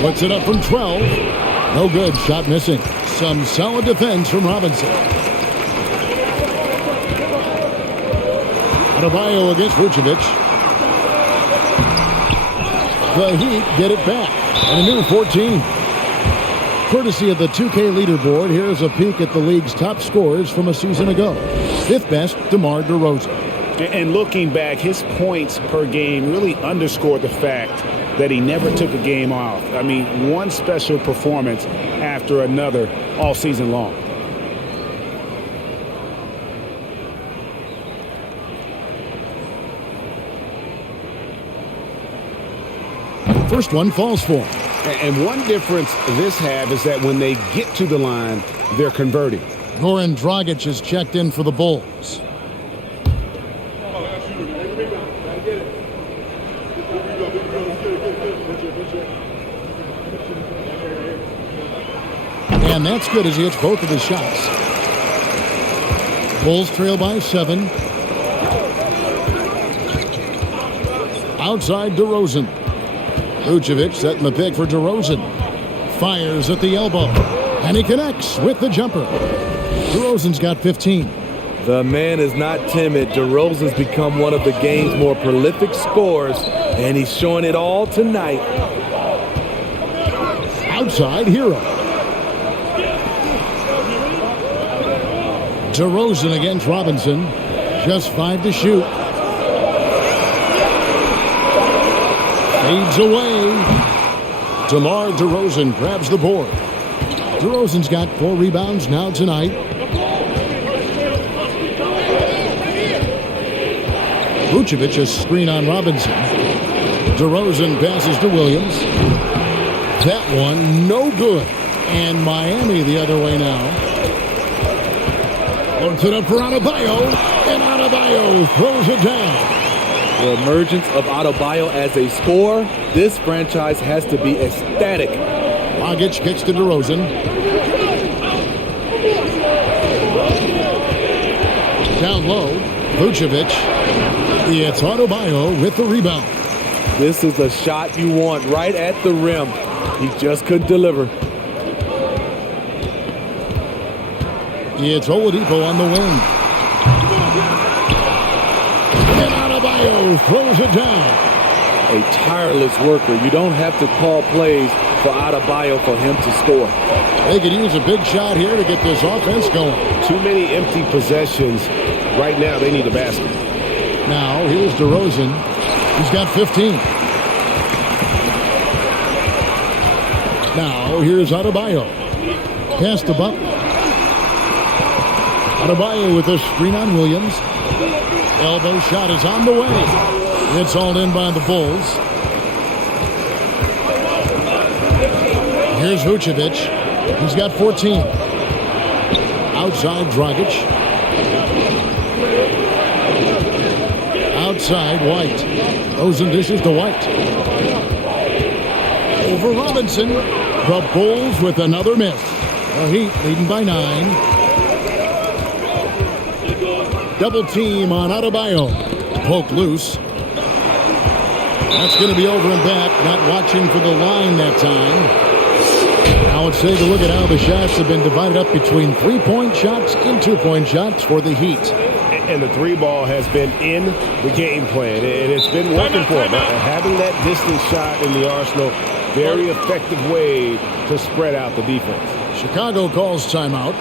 Puts it up from 12. No good. Shot missing. Some solid defense from Robinson. Adebayo against Vucevic. The Heat get it back. And a new 14. Courtesy of the 2K leaderboard, here's a peek at the league's top scorers from a season ago. 5th best, DeMar DeRozan. And looking back, his points per game really underscored the fact that he never took a game off. I mean, one special performance after another all season long. First one falls for him. And one difference this have is that when they get to the line, they're converting. Goran Dragic has checked in for the Bulls. And that's good as he hits both of his shots. Bulls trail by 7. Outside DeRozan. Vucevic setting the pick for DeRozan. Fires at the elbow. And he connects with the jumper. DeRozan's got 15. The man is not timid. DeRozan's become one of the game's more prolific scorers, and he's showing it all tonight. Outside Hero. DeRozan against Robinson. Just 5 to shoot. Fades away. DeMar DeRozan grabs the board. DeRozan's got 4 rebounds now tonight. Vucevic a screen on Robinson. DeRozan passes to Williams. That one no good. And Miami the other way now. Loads it up for Adebayo. And Adebayo throws it down. The emergence of Adebayo as a scorer, this franchise has to be ecstatic. Dragic kicks to DeRozan. Down low, Vucevic. It's Adebayo with the rebound. This is the shot you want right at the rim. He just couldn't deliver. It's Oladipo on the wing. And Adebayo throws it down. A tireless worker. You don't have to call plays for Adebayo for him to score. They could use a big shot here to get this offense going. Too many empty possessions. Right now, they need a basket. Now, here's DeRozan. He's got 15. Now, here's Adebayo. Pass to Butler. Adebayo with a screen on Williams. Elbow shot is on the way. It's all in by the Bulls. Here's Vucevic. He's got 14. Outside, Dragic. Outside, White. Rosen dishes to White. Over Robinson. The Bulls with another miss. The Heat leading by 9. Double team on Adebayo. Poke loose. That's going to be over and back. Not watching for the line that time. Now let's take a look at how the shots have been divided up between 3-point shots and 2-point shots for the Heat. And the 3-ball has been in the game plan, and it's been working for them. Having that distance shot in the arsenal, very effective way to spread out the defense. Chicago calls timeout.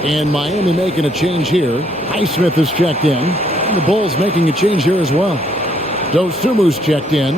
And Miami making a change here. Highsmith is checked in. And the Bulls making a change here as well. Dostumu's checked in.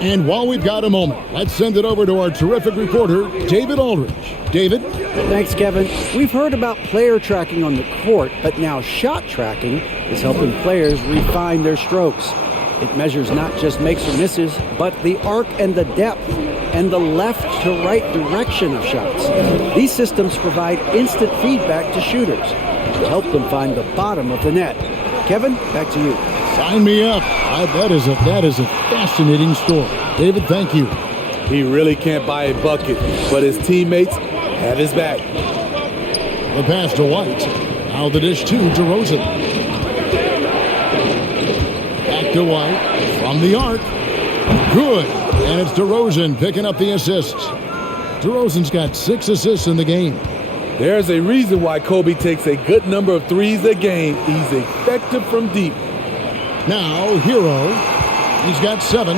And while we've got a moment, let's send it over to our terrific reporter, David Aldridge. David? Thanks, Kevin. We've heard about player tracking on the court, but now shot tracking is helping players refine their strokes. It measures not just makes or misses, but the arc and the depth and the left to right direction of shots. These systems provide instant feedback to shooters to help them find the bottom of the net. Kevin, back to you. Sign me up. That is a fascinating story. David, thank you. He really can't buy a bucket, but his teammates have his back. The pass to White. Now the dish to DeRozan. Back to White. From the arc. Good. And it's DeRozan picking up the assists. DeRozan's got 6 assists in the game. There's a reason why Kobe takes a good number of threes a game. He's effective from deep. Now, Hero. He's got 7.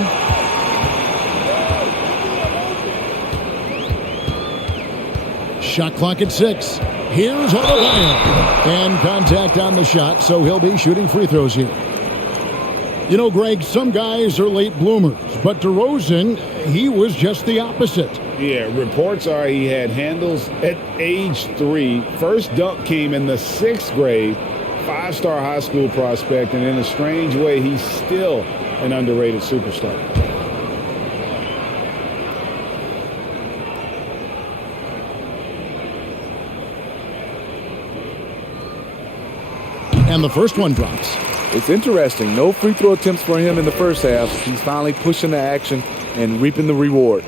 Shot clock at 6. Here's Adebayo. And contact on the shot, so he'll be shooting free throws here. You know, Greg, some guys are late bloomers, but DeRozan, he was just the opposite. Yeah, reports are he had handles at age 3. First dunk came in the 6th grade. 5-star high school prospect, and in a strange way, he's still an underrated superstar. And the first one drops. It's interesting. No free throw attempts for him in the first half. He's finally pushing the action and reaping the reward.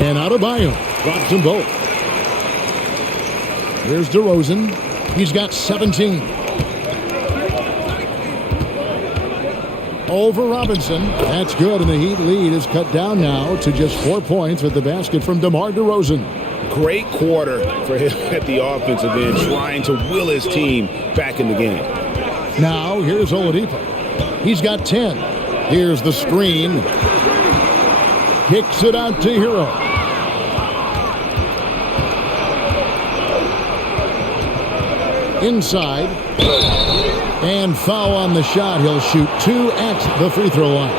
And Adebayo drops them both. Here's DeRozan. He's got 17. Over Robinson. That's good, and the Heat lead is cut down now to just 4 points with the basket from DeMar DeRozan. Great quarter for him at the offensive end, trying to will his team back in the game. Now, here's Oladipo. He's got 10. Here's the screen. Kicks it out to Hero. Inside. And foul on the shot. He'll shoot 2 at the free throw line.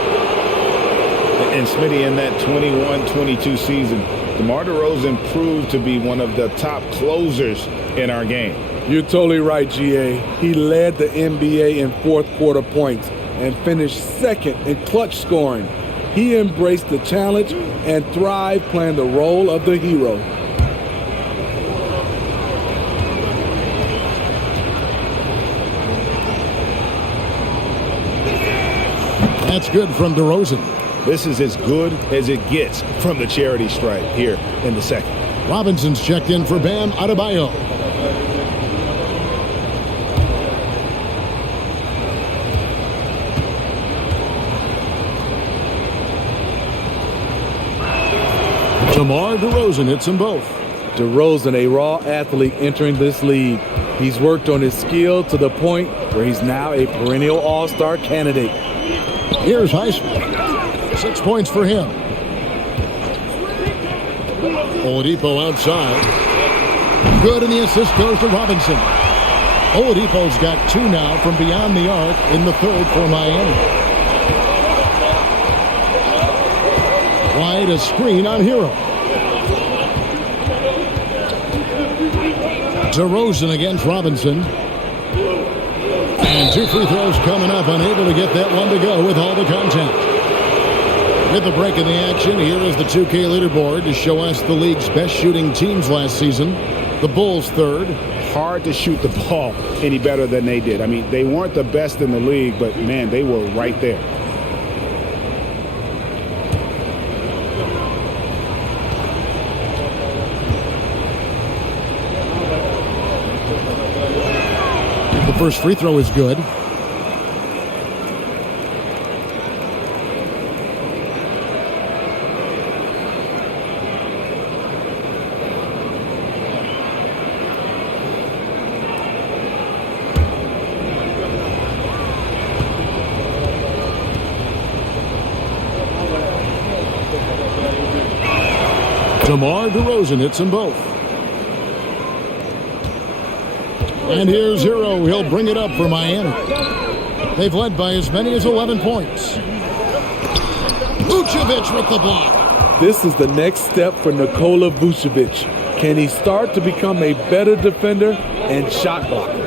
And Smitty, in that 21-22 season, DeMar DeRozan proved to be one of the top closers in our game. You're totally right, GA. He led the NBA in fourth quarter points and finished second in clutch scoring. He embraced the challenge and thrived playing the role of the hero. That's good from DeRozan. This is as good as it gets from the charity stripe here in the second. Robinson's checked in for Bam Adebayo. DeMar DeRozan hits them both. DeRozan, a raw athlete entering this league. He's worked on his skill to the point where he's now a perennial all-star candidate. Here's Highsmith. 6 points for him. Oladipo outside. Good, and the assist goes to Robinson. Oladipo's got 2 now from beyond the arc in the third for Miami. Wide, a screen on Hero. DeRozan against Robinson. And 2 free throws coming up, unable to get that one to go with all the contact. With the break in the action, here is the 2K leaderboard to show us the league's best shooting teams last season. The Bulls third. Hard to shoot the ball any better than they did. I mean, they weren't the best in the league, but, man, they were right there. The first free throw is good. DeMar DeRozan hits them both. And here's Hero. He'll bring it up for Miami. They've led by as many as 11 points. Vucevic with the block. This is the next step for Nikola Vucevic. Can he start to become a better defender and shot blocker?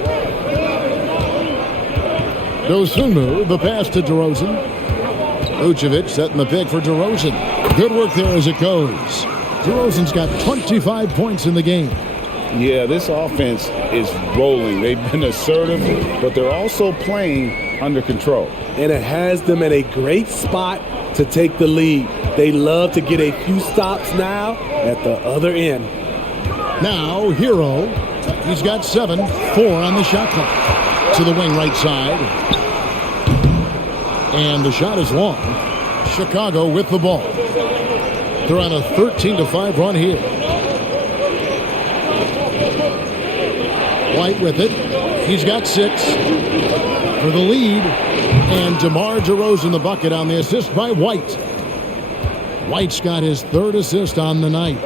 Dosunmu, the pass to DeRozan. Vucevic setting the pick for DeRozan. Good work there as it goes. DeRozan's got 25 points in the game. Yeah, this offense is rolling. They've been assertive, but they're also playing under control. And it has them in a great spot to take the lead. They love to get a few stops now at the other end. Now, Hero. He's got 7, 4 on the shot clock. To the wing right side. And the shot is long. Chicago with the ball. They're on a 13-5 run here. White with it. He's got 6 for the lead. And DeMar DeRozan the bucket on the assist by White. White's got his 3rd assist on the night.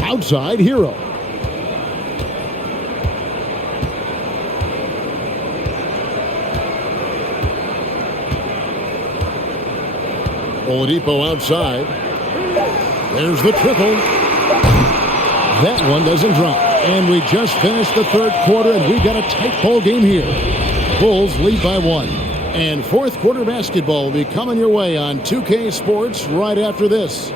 Outside, Hero. Oladipo outside. There's the triple. That one doesn't drop. And we just finished the 3rd quarter, and we've got a tight ball game here. Bulls lead by 1. And 4th quarter basketball will be coming your way on 2K Sports right after this.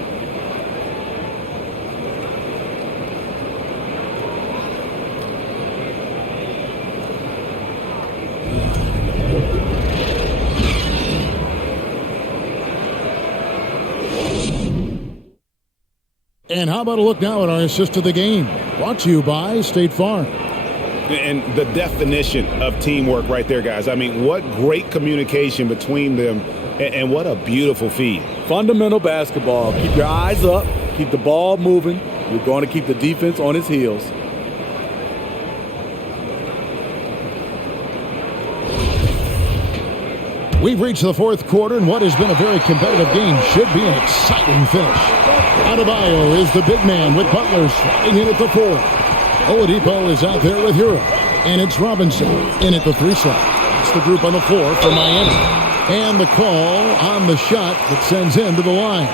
And how about a look now at our assist of the game? Brought to you by State Farm. And the definition of teamwork right there, guys. I mean, what great communication between them, and what a beautiful feed. Fundamental basketball. Keep your eyes up. Keep the ball moving. You're going to keep the defense on its heels. We've reached the 4th quarter, and what has been a very competitive game should be an exciting finish. Adebayo is the big man with Butler sliding in at the 4. Oladipo is out there with Hero. And it's Robinson in at the 3 slot. It's the group on the floor for Miami. And the call on the shot that sends him to the line.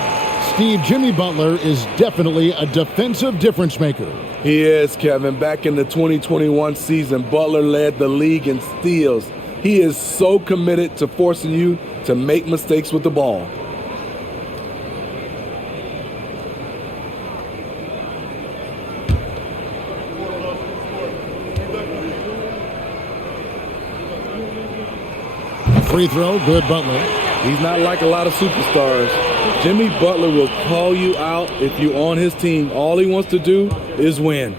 Steve, Jimmy Butler is definitely a defensive difference maker. He is, Kevin. Back in the 2021 season, Butler led the league in steals. He is so committed to forcing you to make mistakes with the ball. Free throw, good Butler. He's not like a lot of superstars. Jimmy Butler will call you out if you're on his team. All he wants to do is win.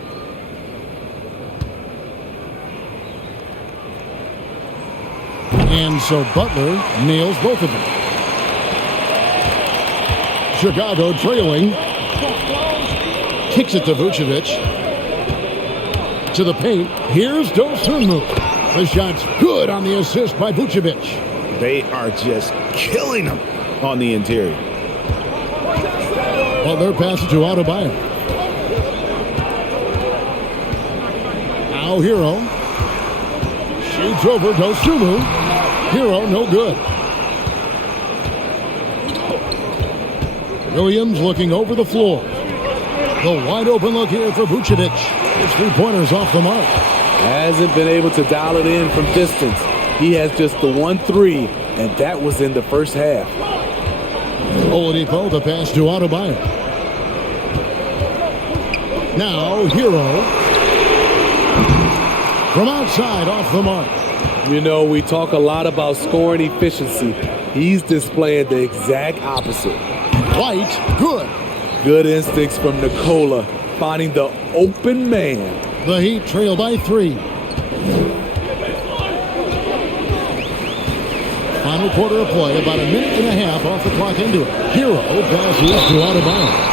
And so Butler nails both of them. Chicago trailing. Kicks it to Vucevic. To the paint. Here's Dosunmu. The shot's good on the assist by Vucevic. They are just killing them on the interior. Butler passes to Adebayo. Now Hero. Shoots over Dosunmu. Hero, no good. Williams looking over the floor. The wide open look here for Vucevic. His 3-pointers off the mark. Hasn't been able to dial it in from distance. He has just the 1-3, and that was in the first half. Oladipo, the pass to Adebayo. Now, Hero. From outside, off the mark. You know, we talk a lot about scoring efficiency. He's displaying the exact opposite. White, good. Good instincts from Nikola, finding the open man. The Heat trail by 3. Final quarter of play, about a minute and a half off the clock into it. Hero passes to Adebayo.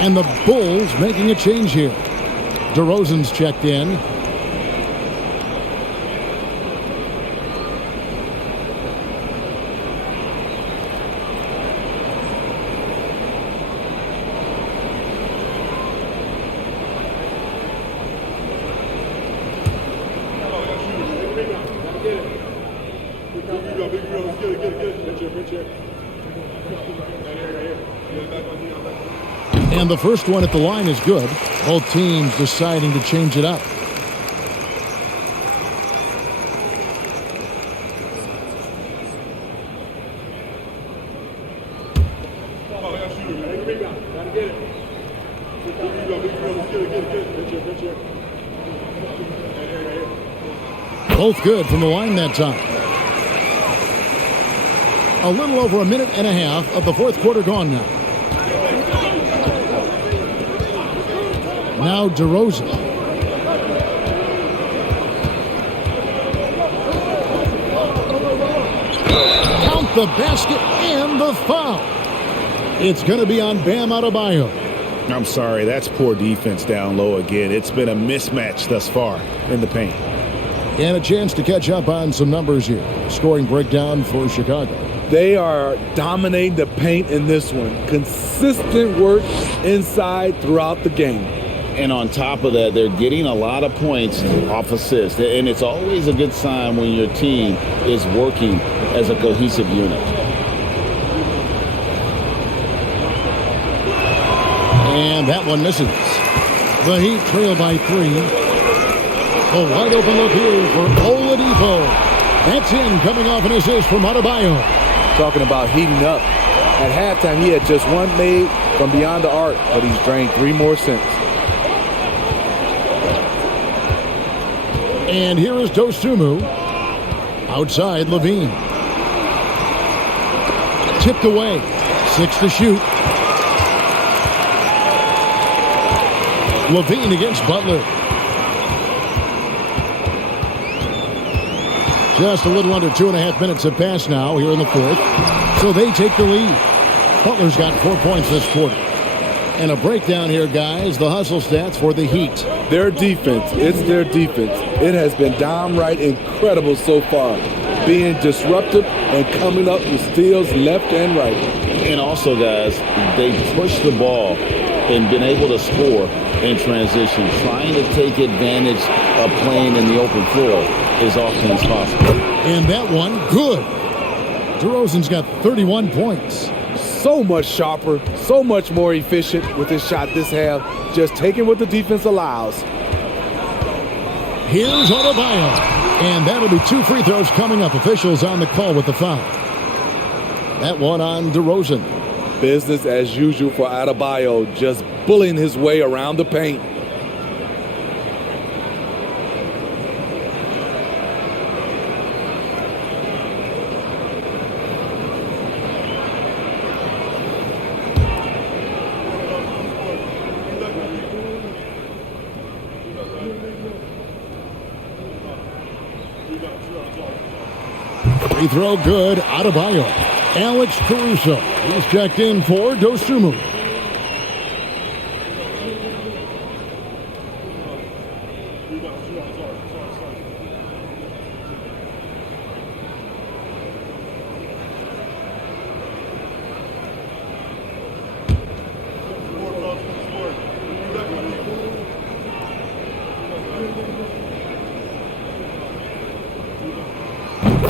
And the Bulls making a change here. DeRozan's checked in. And the first one at the line is good. Both teams deciding to change it up. Both good from the line that time. A little over a minute and a half of the fourth quarter gone now. Now DeRozan. Count the basket and the foul. It's going to be on Bam Adebayo. I'm sorry, that's poor defense down low again. It's been a mismatch thus far in the paint. And a chance to catch up on some numbers here. Scoring breakdown for Chicago. They are dominating the paint in this one. Consistent work inside throughout the game. And on top of that, they're getting a lot of points off assists. And it's always a good sign when your team is working as a cohesive unit. And that one misses. The Heat trail by 3. A wide open look here for Oladipo. That's in, coming off an assist from Adebayo. Talking about heating up. At halftime, he had just one made from beyond the arc, but he's drained 3 more since. And here is Dosunmu. Outside, Levine. Tipped away. 6 to shoot. Levine against Butler. Just a little under 2.5 minutes have passed now here in the fourth. So they take the lead. Butler's got 4 points this quarter. And a breakdown here, guys. The hustle stats for the Heat. Their defense, it's their defense. It has been downright incredible so far. Being disruptive and coming up with steals left and right. And also, guys, they pushed the ball and been able to score in transition. Trying to take advantage of playing in the open floor as often as possible. And that one, good. DeRozan's got 31 points. So much sharper, so much more efficient with his shot this half. Just taking what the defense allows. Here's Adebayo. And that'll be 2 free throws coming up. Officials on the call with the foul. That one on DeRozan. Business as usual for Adebayo, just bullying his way around the paint. Free throw good. Adebayo. Alex Caruso. He's checked in for Dosunmu.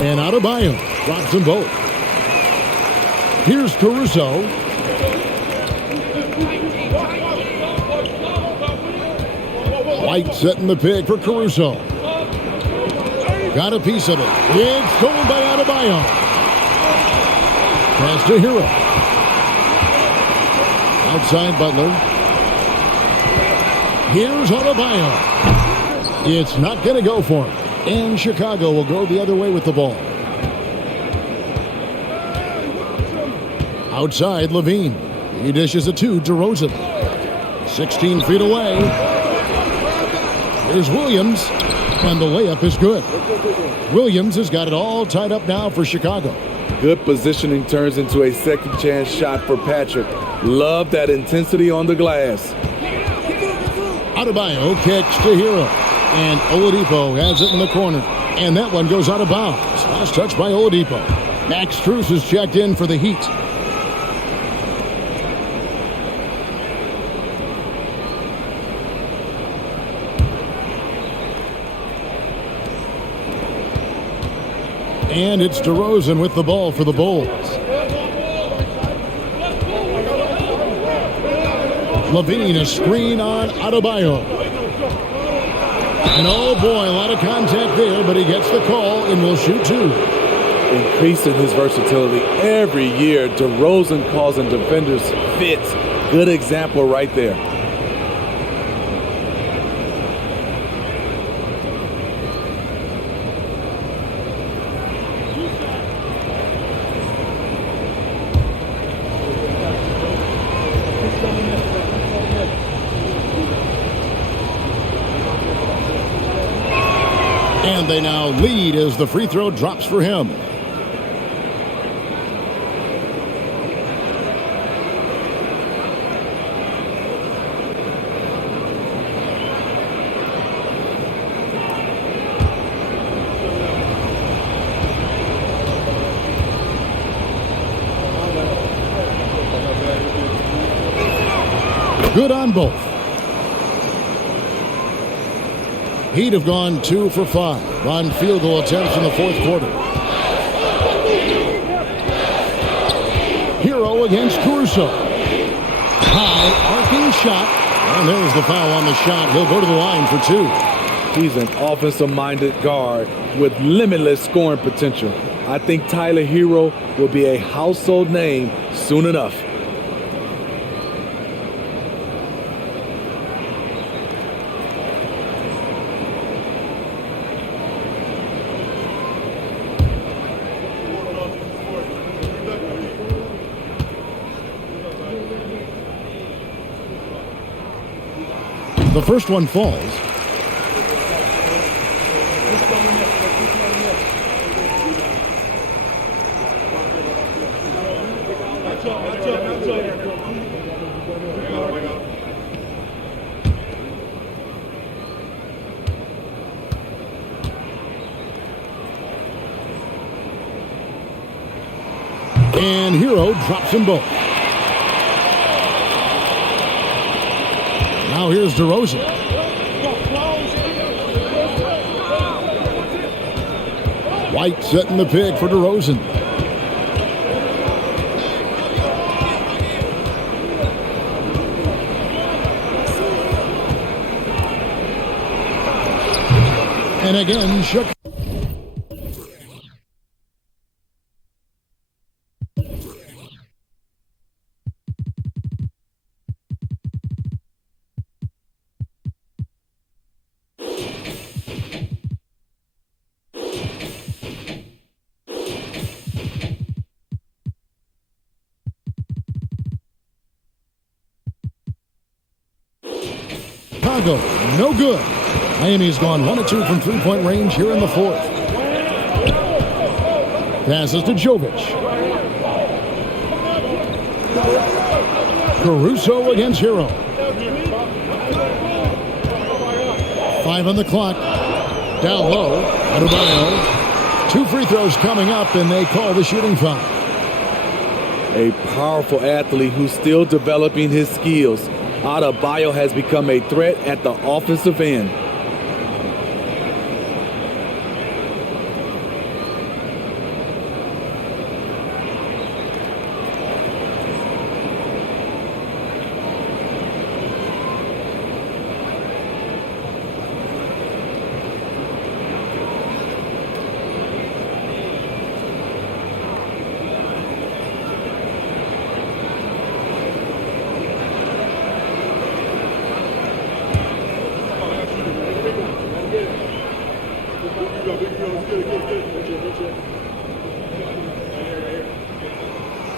And Adebayo drops them both. Here's Caruso. White setting the pick for Caruso. Got a piece of it. It's stolen by Adebayo. Pass to Hero. Outside Butler. Here's Adebayo. It's not going to go for him. And Chicago will go the other way with the ball. Outside, Levine. He dishes it to DeRozan. 16 feet away. Here's Williams. And the layup is good. Williams has got it all tied up now for Chicago. Good positioning turns into a second chance shot for Patrick. Love that intensity on the glass. Adebayo kicks to Hero. And Oladipo has it in the corner. And that one goes out of bounds. Last touch by Oladipo. Max Strus is checked in for the Heat. And it's DeRozan with the ball for the Bulls. Levine, a screen on Adebayo. And oh boy, a lot of contact there, but he gets the call and will shoot 2. Increasing his versatility every year. DeRozan causing defenders fits. Good example right there. And they now lead as the free throw drops for him. Good on both. Heat have gone 2 for 5 on field goal attempts in the fourth quarter. Hero against Caruso. High arcing shot. And there's the foul on the shot. He'll go to the line for 2. He's an offensive-minded guard with limitless scoring potential. I think Tyler Hero will be a household name soon enough. The first one falls. And Hero drops them both. Now here's DeRozan. White setting the pick for DeRozan. And again, Shook. Chicago, no good. Miami's gone 1 of 2 from three-point range here in the fourth. Passes to Jovic. Caruso against Hero. 5 on the clock. Down low. Adebayo. 2 free throws coming up, and they call the shooting foul. A powerful athlete who's still developing his skills. Adebayo has become a threat at the offensive end.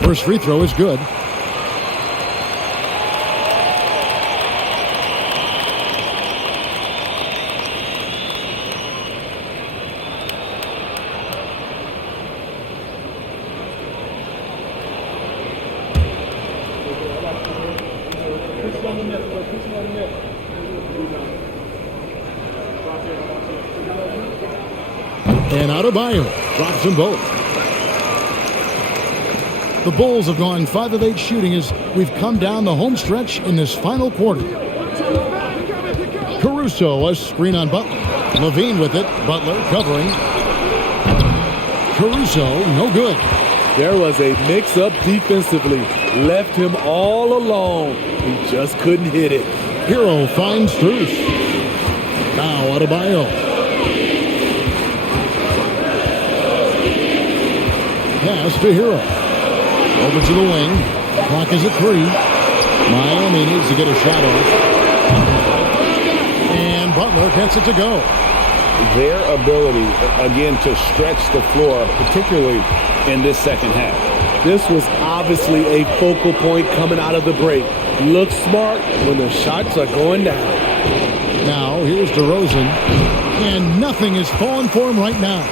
First free throw is good. And Adebayo drops them both. The Bulls have gone 5 of 8 shooting as we've come down the home stretch in this final quarter. Caruso, a screen on Butler. Levine with it. Butler covering. Caruso, no good. There was a mix-up defensively. Left him all alone. He just couldn't hit it. Hero finds Strus. Now Adebayo. Pass to Hero. Over to the wing. Clock is at 3. Miami needs to get a shot off. And Butler gets it to go. Their ability, again, to stretch the floor, particularly in this second half. This was obviously a focal point coming out of the break. Look smart when the shots are going down. Now, here's DeRozan. And nothing is falling for him right now.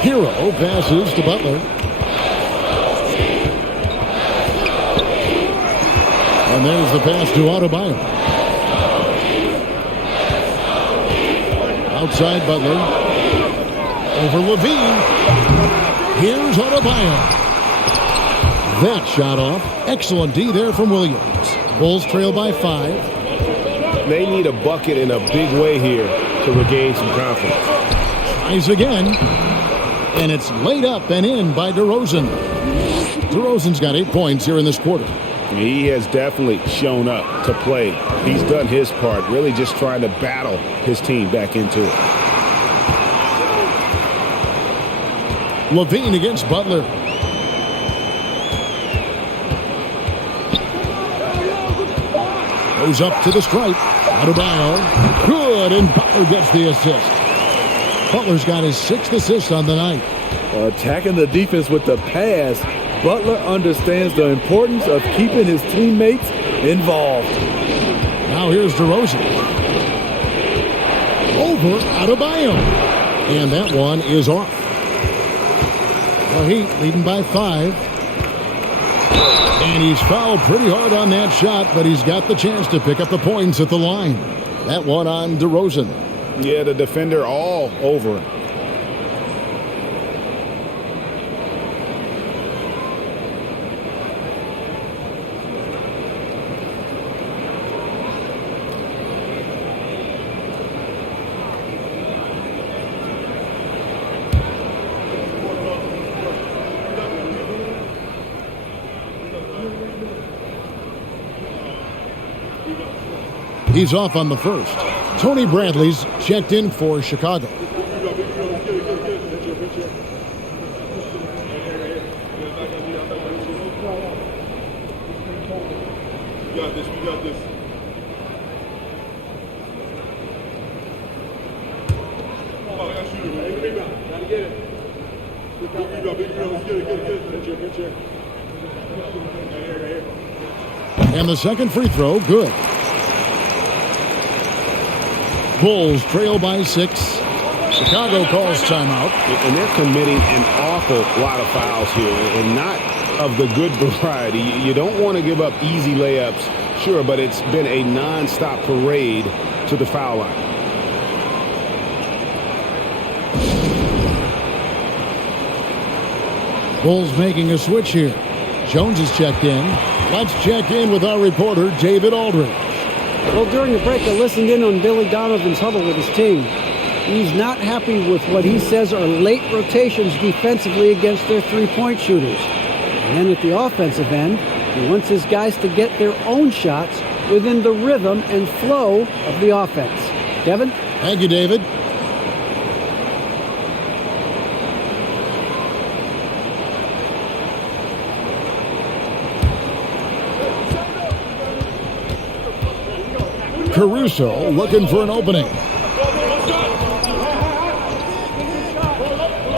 Hero passes to Butler. And there's the pass to Adebayo. Outside Butler. Over Levine. Here's Adebayo. That shot off. Excellent D there from Williams. Bulls trail by 5. They need a bucket in a big way here to regain some confidence. Tries again. And it's laid up and in by DeRozan. DeRozan's got 8 points here in this quarter. He has definitely shown up to play. He's done his part, really just trying to battle his team back into it. Levine against Butler. Goes up to the stripe. Adebayo. Good, and Butler gets the assist. Butler's got his 6th assist on the night. Attacking the defense with the pass, Butler understands the importance of keeping his teammates involved. Now here's DeRozan. Over Adebayo. And that one is off. The Heat leading by 5. And he's fouled pretty hard on that shot, but he's got the chance to pick up the points at the line. That one on DeRozan. Yeah, the defender all over him. He's off on the first. Tony Bradley's checked in for Chicago. You got this. Oh, I got shooter, man. Rebound. Gotta get it. Good rebound. Get it. And the second free throw, good. Bulls trail by 6. Chicago calls timeout. And they're committing an awful lot of fouls here, and not of the good variety. You don't want to give up easy layups, sure, but it's been a non-stop parade to the foul line. Bulls making a switch here. Jones is checked in. Let's check in with our reporter, David Aldridge. Well, during the break, I listened in on Billy Donovan's huddle with his team. He's not happy with what he says are late rotations defensively against their three-point shooters. And then at the offensive end, he wants his guys to get their own shots within the rhythm and flow of the offense. Kevin? Thank you, David. Caruso looking for an opening.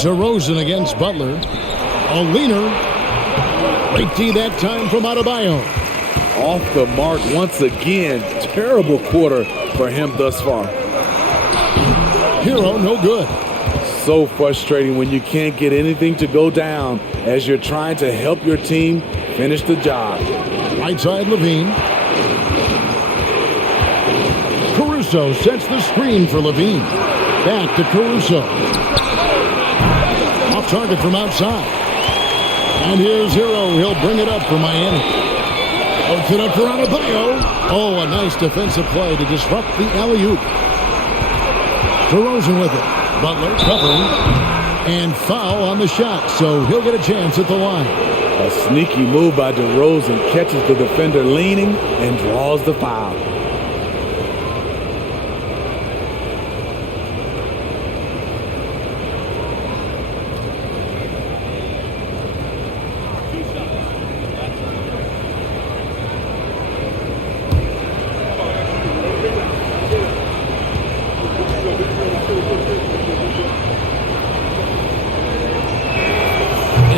DeRozan against Butler. A leaner. Great D that time from Adebayo. Off the mark once again. Terrible quarter for him thus far. Hero, no good. So frustrating when you can't get anything to go down as you're trying to help your team finish the job. Right side, Levine. Caruso sets the screen for Levine. Back to Caruso. Off target from outside. And here's Hero. He'll bring it up for Miami. Puts it up for Adebayo. Oh, a nice defensive play to disrupt the alley-oop. DeRozan with it. Butler covering. And foul on the shot, so he'll get a chance at the line. A sneaky move by DeRozan catches the defender leaning and draws the foul.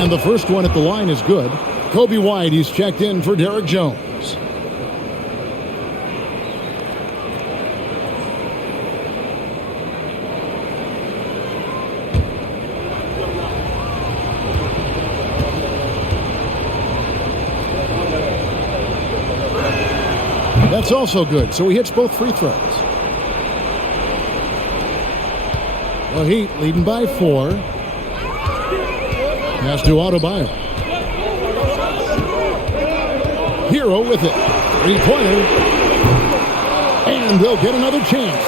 And the first one at the line is good. Kobe White, he's checked in for Derek Jones. That's also good, so he hits both free throws. The Heat leading by 4. Pass to Adebayo. Hero with it. Three-pointer. And they'll get another chance.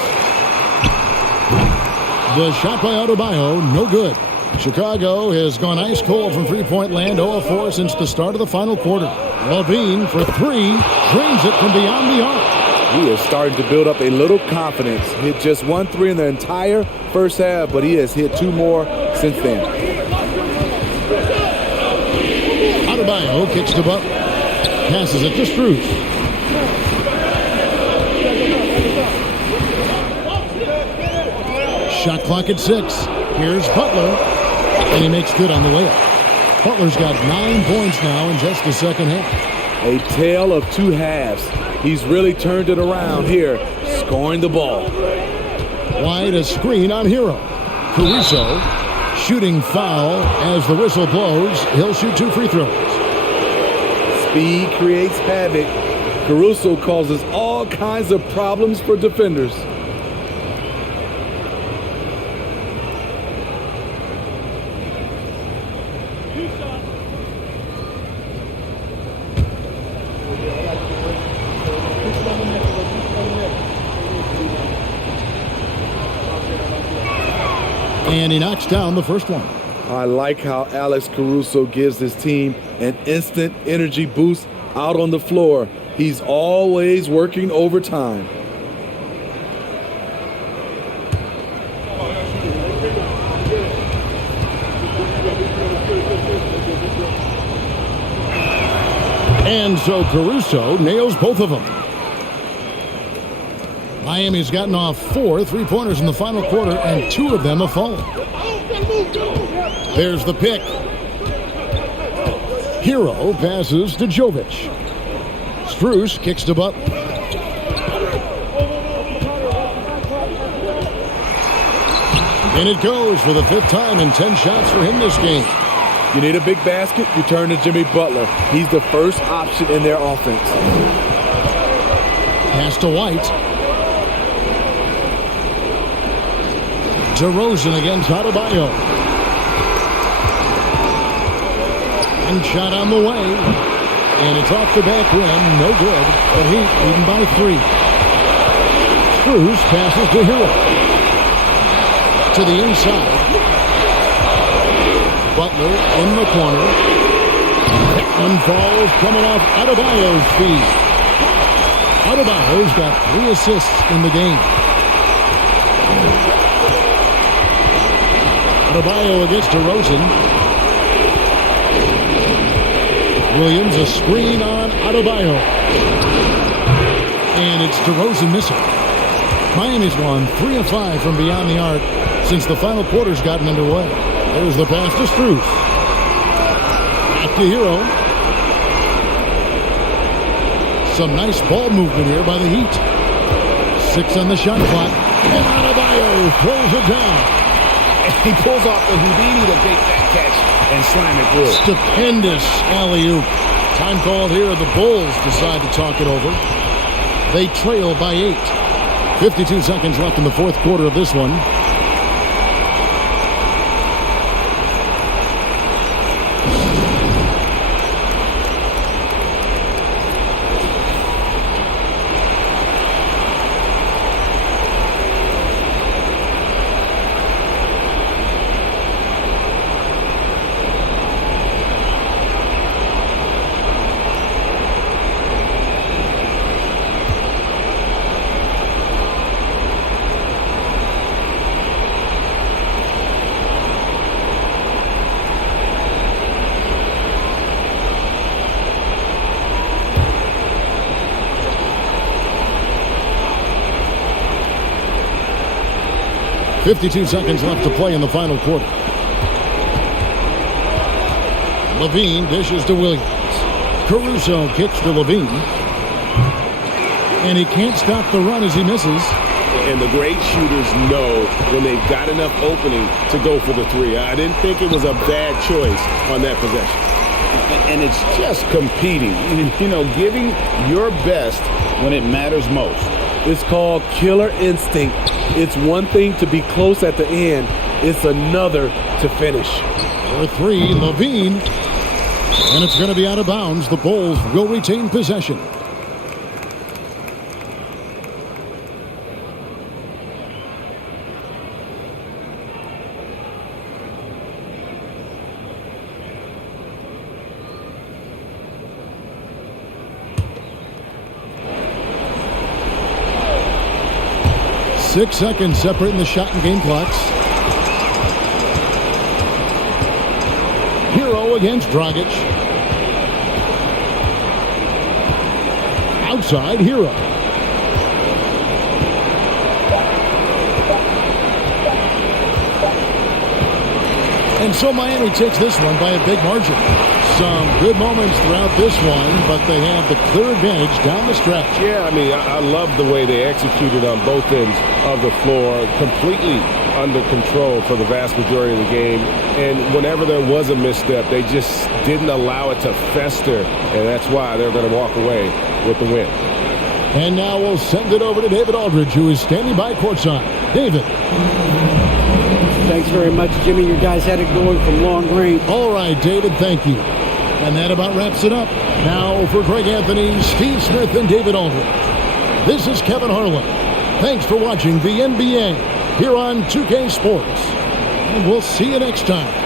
The shot by Adebayo, no good. Chicago has gone ice cold from three-point land, 0 of 4 since the start of the final quarter. Levine for 3, drains it from beyond the arc. He is starting to build up a little confidence. Hit just 1 3 in the entire first half, but he has hit 2 more since then. Adebayo kicks the butt, passes it to Strus. Shot clock at 6. Here's Butler, and he makes good on the way up. Butler's got 9 points now in just the second half. A tale of 2 halves. He's really turned it around here, scoring the ball. Wide a screen on Hero. Caruso shooting foul as the whistle blows. He'll shoot 2 free throws. Speed creates havoc. Caruso causes all kinds of problems for defenders. And he knocks down the first one. I like how Alex Caruso gives his team an instant energy boost out on the floor. He's always working overtime. And so Caruso nails both of them. Miami's gotten off 4 three-pointers in the final quarter, and 2 of them have fallen. There's the pick. Hero passes to Jovic. Strus kicks to Butler. And it goes for the 5th time in 10 shots for him this game. You need a big basket, you turn to Jimmy Butler. He's the first option in their offense. Pass to White. DeRozan against Adebayo. And shot on the way. And it's off the back rim. No good. The Heat leading by 3. Strus passes to Hero. To the inside. Butler in the corner. That one falls coming off Adebayo's feet. Adebayo's got 3 assists in the game. Adebayo against DeRozan. Williams a screen on Adebayo. And it's DeRozan missing. Miami's gone 3 of 5 from beyond the arc since the final quarter's gotten underway. There's the pass to Strus. Back to Hero. Some nice ball movement here by the Heat. 6 on the shot clock. And Adebayo throws it down. He pulls off the Houdini to take that catch and slam it through. Stupendous alley-oop. Time called here. The Bulls decide to talk it over. They trail by 8. 52 seconds left in the 4th quarter of this one. .52 seconds left to play in the final quarter. Levine dishes to Williams. Caruso kicks to Levine. And he can't stop the run as he misses. And the great shooters know when they've got enough opening to go for the 3. I didn't think it was a bad choice on that possession. And it's just competing, you know, giving your best when it matters most. It's called killer instinct. It's one thing to be close at the end. It's another to finish. For three, Levine. And it's going to be out of bounds. The Bulls will retain possession. Six seconds separating the shot and game clocks. Hero against Dragic. Outside, Hero. And so Miami takes this one by a big margin. Some good moments throughout this one, but they have the clear advantage down the stretch. Yeah, I mean, I love the way they executed on both ends of the floor, completely under control for the vast majority of the game. And whenever there was a misstep, they just didn't allow it to fester, and that's why they're going to walk away with the win. And now we'll send it over to David Aldridge, who is standing by courtside. David. Thanks very much, Jimmy. Your guys had it going from long range. All right, David, thank you. And that about wraps it up. Now for Greg Anthony, Steve Smith, and David Aldridge. This is Kevin Harlan. Thanks for watching the NBA here on 2K Sports. And we'll see you next time.